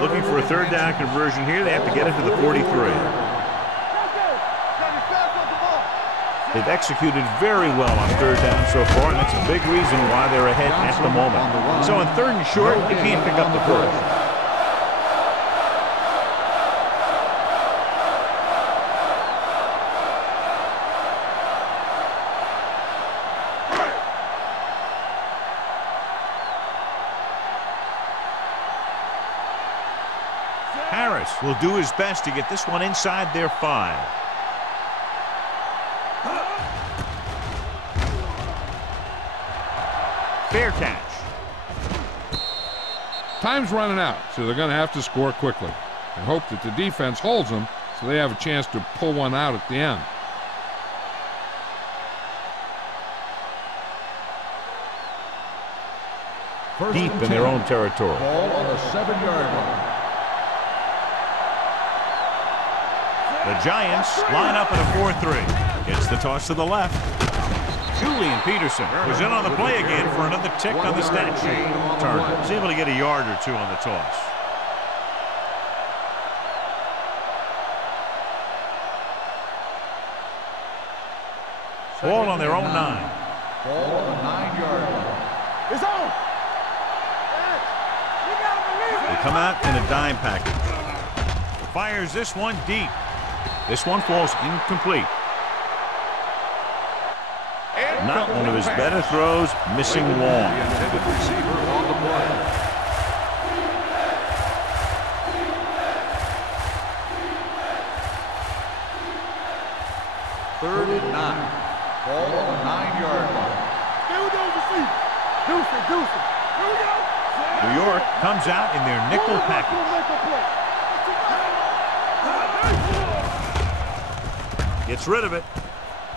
Looking for a third down conversion here. They have to get it to the 43. They've executed very well on third down so far, and that's a big reason why they're ahead at the moment. So on third and short, they can't pick up the first. Harris will do his best to get this one inside their 5. Fair catch. Time's running out, so they're going to have to score quickly and hope that the defense holds them so they have a chance to pull one out at the end. Deep in their own territory. Ball on the 7-yard line. The Giants line up in a 4-3. Gets the toss to the left. Julian Peterson was in on the play again for another tick on the stat sheet. Turner was able to get a yard or 2 on the toss. Ball on their own 9. Ball on the 9-yard line. It's on. They come out in a dime package. Fires this one deep. This one falls incomplete. Not one of his better throws, missing long. The intended receiver on the play. Third and 9. Ball on the 9-yard line. Here we go, receiver. Deuce. Here we go. New York comes out in their nickel package. Gets rid of it.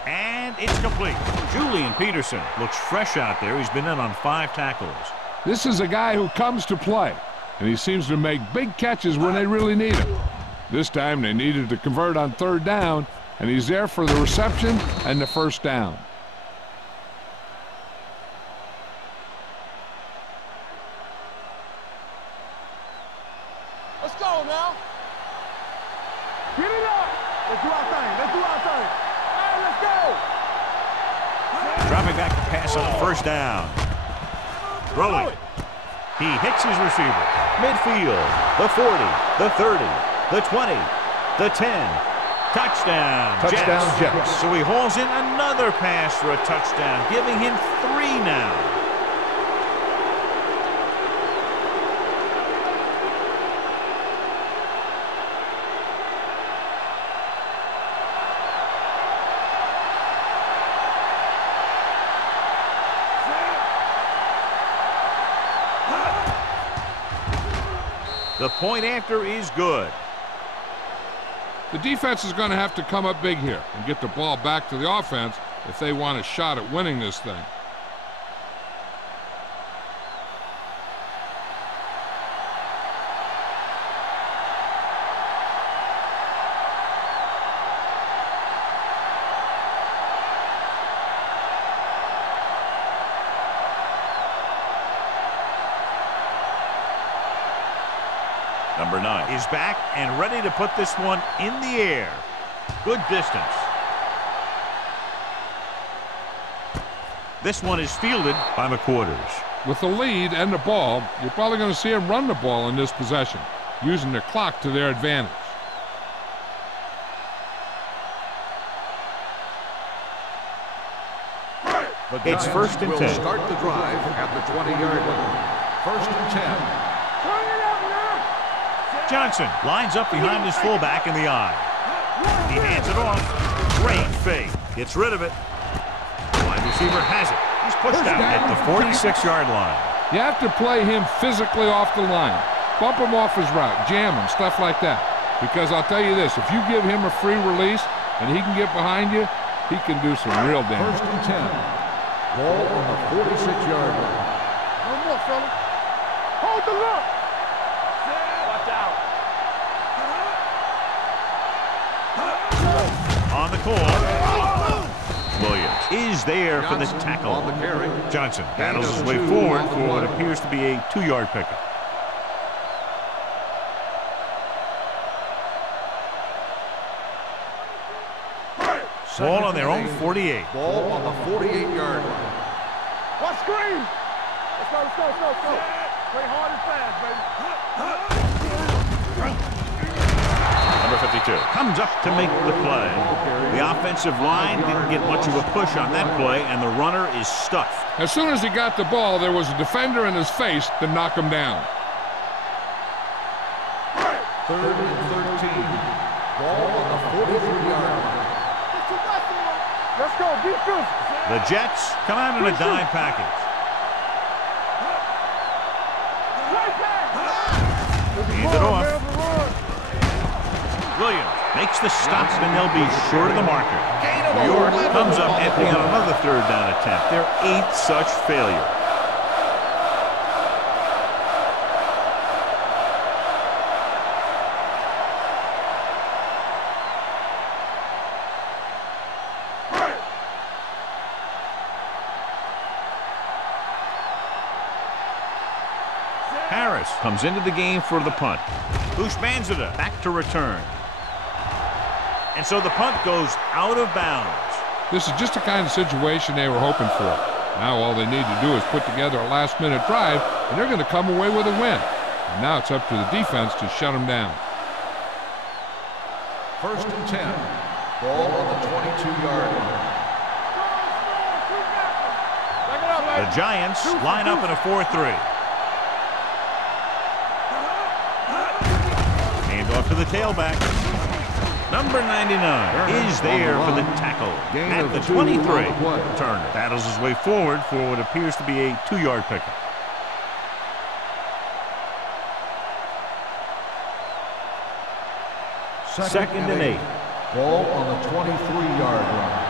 And it's complete. Julian Peterson looks fresh out there. He's been in on 5 tackles. This is a guy who comes to play, and he seems to make big catches when they really need him. This time they needed to convert on 3rd down, and he's there for the reception and the 1st down. Let's go now. Get it up. Let's do our thing. Hey, let's go. Dropping back to pass on 1st down. Throwing. He hits his receiver. Midfield. The 40. The 30. The 20. The 10. Touchdown, Jets. So he hauls in another pass for a touchdown, giving him 3 now. The point after is good. The defense is going to have to come up big here and get the ball back to the offense if they want a shot at winning this thing. Number 9 is back and ready to put this one in the air. Good distance. This one is fielded by McQuarters. With the lead and the ball, you're probably going to see them run the ball in this possession, using the clock to their advantage. It's 1st and 10. Start the drive at the 20-yard line. 1st and 10. Johnson lines up behind his fullback in the eye. He hands it off. Great fake. Gets rid of it. Wide receiver has it. He's pushed out at the 46-yard line. You have to play him physically off the line. Bump him off his route. Jam him. Stuff like that. Because I'll tell you this. If you give him a free release and he can get behind you, he can do some real damage. 1st and 10. Ball on the 46-yard line. No more, fella. Hold the look. On the call, Williams is there for the tackle. On the carry. Johnson battles his way forward for what appears to be a 2-yard pickup. Ball on their own 48. Ball on the 48-yard line. What screen? Let's go. Play hard and fast, baby. Number 52 comes up to make the play. The offensive line didn't get much of a push on that play, and the runner is stuffed. As soon as he got the ball, there was a defender in his face to knock him down. Third and 13. Ball on the 43-yard line. Let's go, defense. The Jets come out in a dime package. Hand it off. Williams makes the stop, and they'll be short of the marker. New York comes up empty on another third down attempt. Their 8th such failure. Harris comes into the game for the punt. Bushmanzada back to return. And so the punt goes out of bounds. This is just the kind of situation they were hoping for. Now all they need to do is put together a last-minute drive, and they're going to come away with a win. And now it's up to the defense to shut them down. First and 10. Ball on the 22-yard line. The Giants line up in a 4-3. Hand off to the tailback. Number 99 is there for the tackle at the 23. Turner battles his way forward for what appears to be a 2-yard pickup. Second and 8. Ball on the 23-yard line.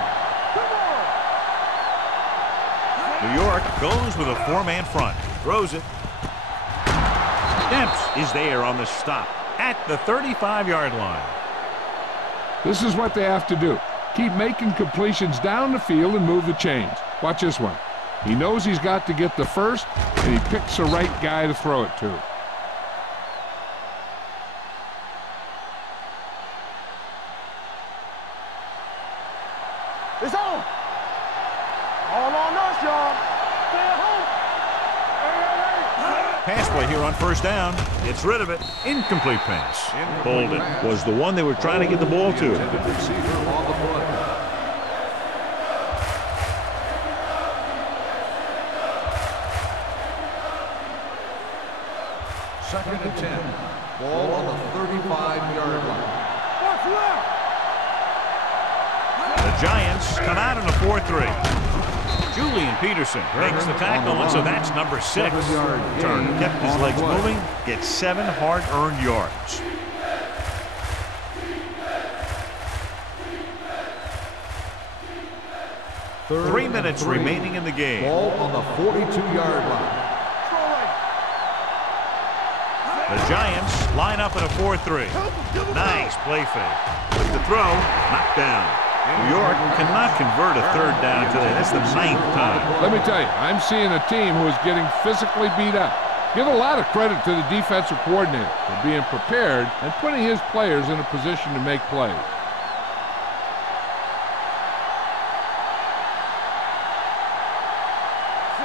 New York goes with a 4-man front. Throws it. Demps is there on the stop at the 35-yard line. This is what they have to do. Keep making completions down the field and move the chains. Watch this one. He knows he's got to get the first, and he picks the right guy to throw it to. It's on. All on us, y'all. Stay at home. Pass play here on first down. Gets rid of it. Incomplete pass. Holden was the one they were trying to get the ball to. Receiver on the play. Second and 10. Ball on the 35-yard line. What's left? The Giants come out in a 4-3. Julian Peterson makes the tackle, and so that's number 6. Turner kept his legs moving, gets 7 hard-earned yards. Third 3 minutes and 3. remaining in the game. Ball on the 42-yard line. The Giants line up in a 4-3. Nice play fake. With the throw, knocked down. New York cannot convert a third down today. That's the 9th time. Let me tell you, I'm seeing a team who is getting physically beat up. Give a lot of credit to the defensive coordinator for being prepared and putting his players in a position to make plays.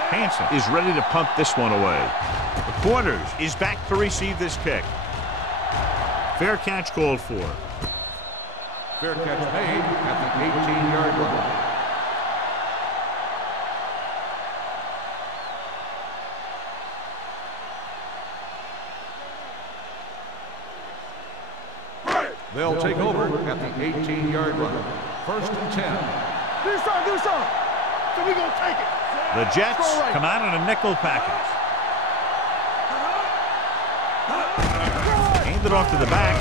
Hansen is ready to punt this one away. The Quarters is back to receive this kick. Fair catch called for. Fair catch made at the 18-yard line. They'll take over at the 18-yard line. First and 10. Do something. So we gonna take it. The Jets come out in a nickel package. Hand it off to the back.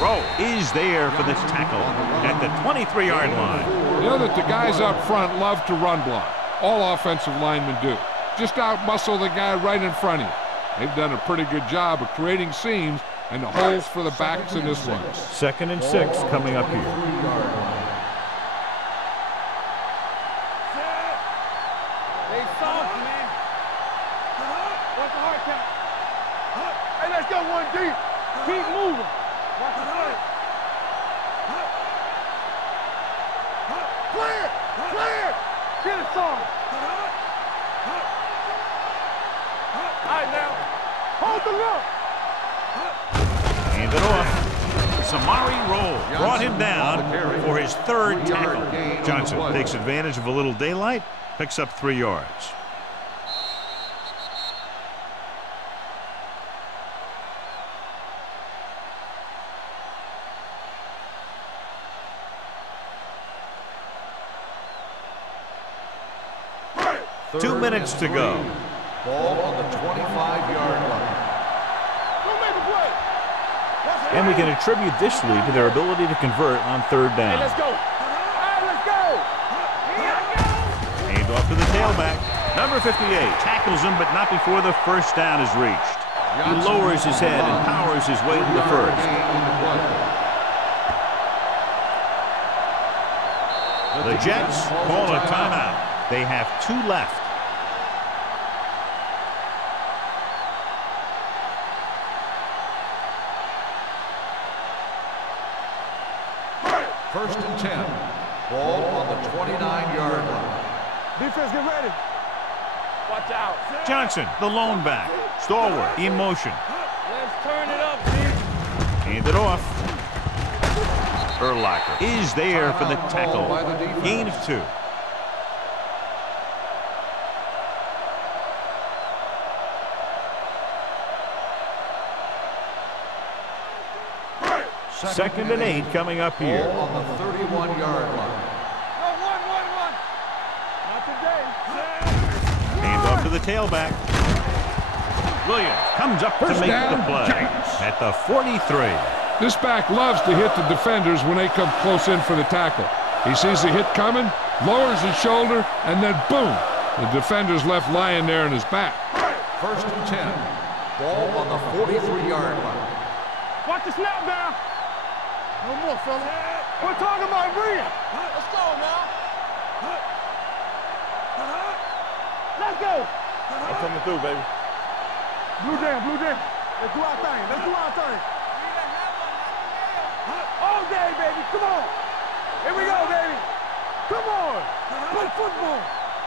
Rowe is there for the tackle at the 23-yard line. You know that the guys up front love to run block. All offensive linemen do. Just out-muscle the guy right in front of you. They've done a pretty good job of creating seams and the holes for the backs in this one. Second and 6 coming up here. Stay soft, man. What's the hard count? Hey, let's go one deep. Keep moving. Watch the play. Clear! Get it, son. All right, now. Hold the look. Hand it off. Samari Roll brought him down for his 3rd tackle. Johnson takes advantage of a little daylight, picks up 3 yards. 2 minutes to go. Ball on the 25-yard line. Don't make a play. And we can attribute this lead to their ability to convert on third Hey, down. let's go. All right, let's go. Here I go. Hand off to the tailback. Number 58 tackles him, but not before the first down is reached. He lowers his head and powers his way to the first. The Jets call a timeout. They have 2 left. First and 10. Ball on the 29-yard line. Defense, get ready. Watch out. Johnson, the lone back. Stalwart in motion. Let's turn it up, dude. Hand it off. Urlacher is there for the tackle. Gain of 2. Second and 8 coming up here. Ball on the 31-yard line. No, one. Not today. Hand off to the tailback. Williams comes up to First make down, the play Giants. at the 43. This back loves to hit the defenders when they come close in for the tackle. He sees the hit coming, lowers his shoulder, and then boom, the defender's left lying there in his back. First and 10. Ball on the 43-yard line. Watch the snap down. No more, fella. We're talking about breathing. Let's go now. Let's go. I'm coming through, baby. Blue jam. Let's do our thing. All day, baby. Come on. Here we go, baby. Come on. Play football.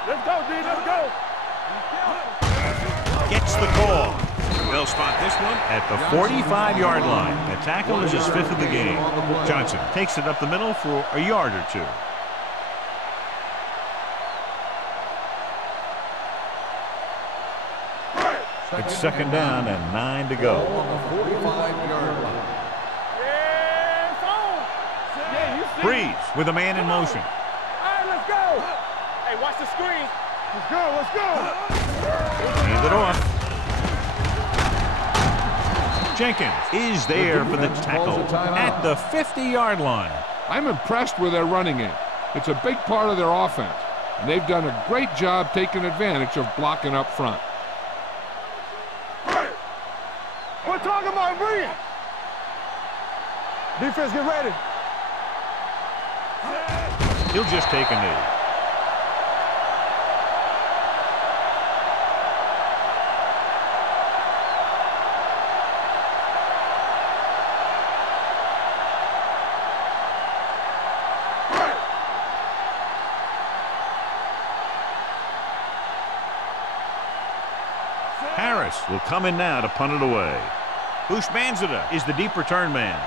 Let's go, D. Let's go. Gets the call. They'll spot this one at the 45-yard line. The tackle is his 5th of the game. Johnson takes it up the middle for a yard or 2. It's second down and 9 to go. On the 45-yard line. Yeah, it's on. Yeah, you see. Breeze with a man in motion. All right, let's go. Hey, watch the screen. Let's go. Hand it off. Jenkins is there for the tackle at the 50-yard line. I'm impressed with their running game. It's a big part of their offense, and they've done a great job taking advantage of blocking up front. We're talking about breathing. Defense, get ready. He'll just take a knee. Harris will come in now to punt it away. Bushmanzada is the deep return man.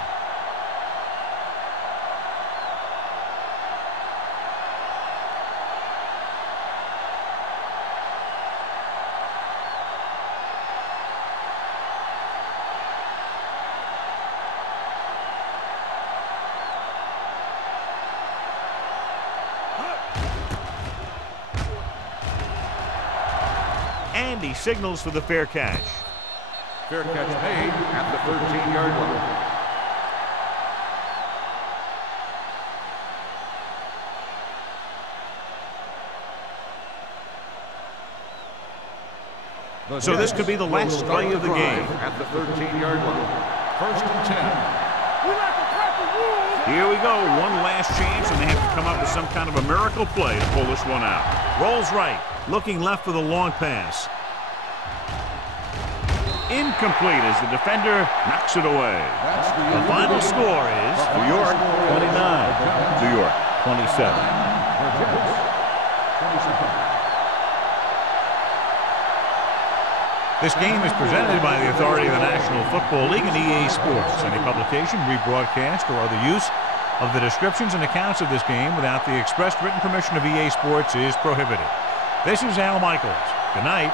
And he signals for the fair catch. Fair catch made at the 13-yard line. So this could be the last play of the game. At the 13-yard line. First and 10. We like to crack the rules. Here we go. One last chance, and they have to come up with some kind of a miracle play to pull this one out. Rolls right. Looking left for the long pass. Incomplete as the defender knocks it away. The final score is New York 29, New York 27. This game is presented by the authority of the National Football League and EA Sports. Any publication, rebroadcast, or other use of the descriptions and accounts of this game without the expressed written permission of EA Sports is prohibited. This is Al Michaels. Good night.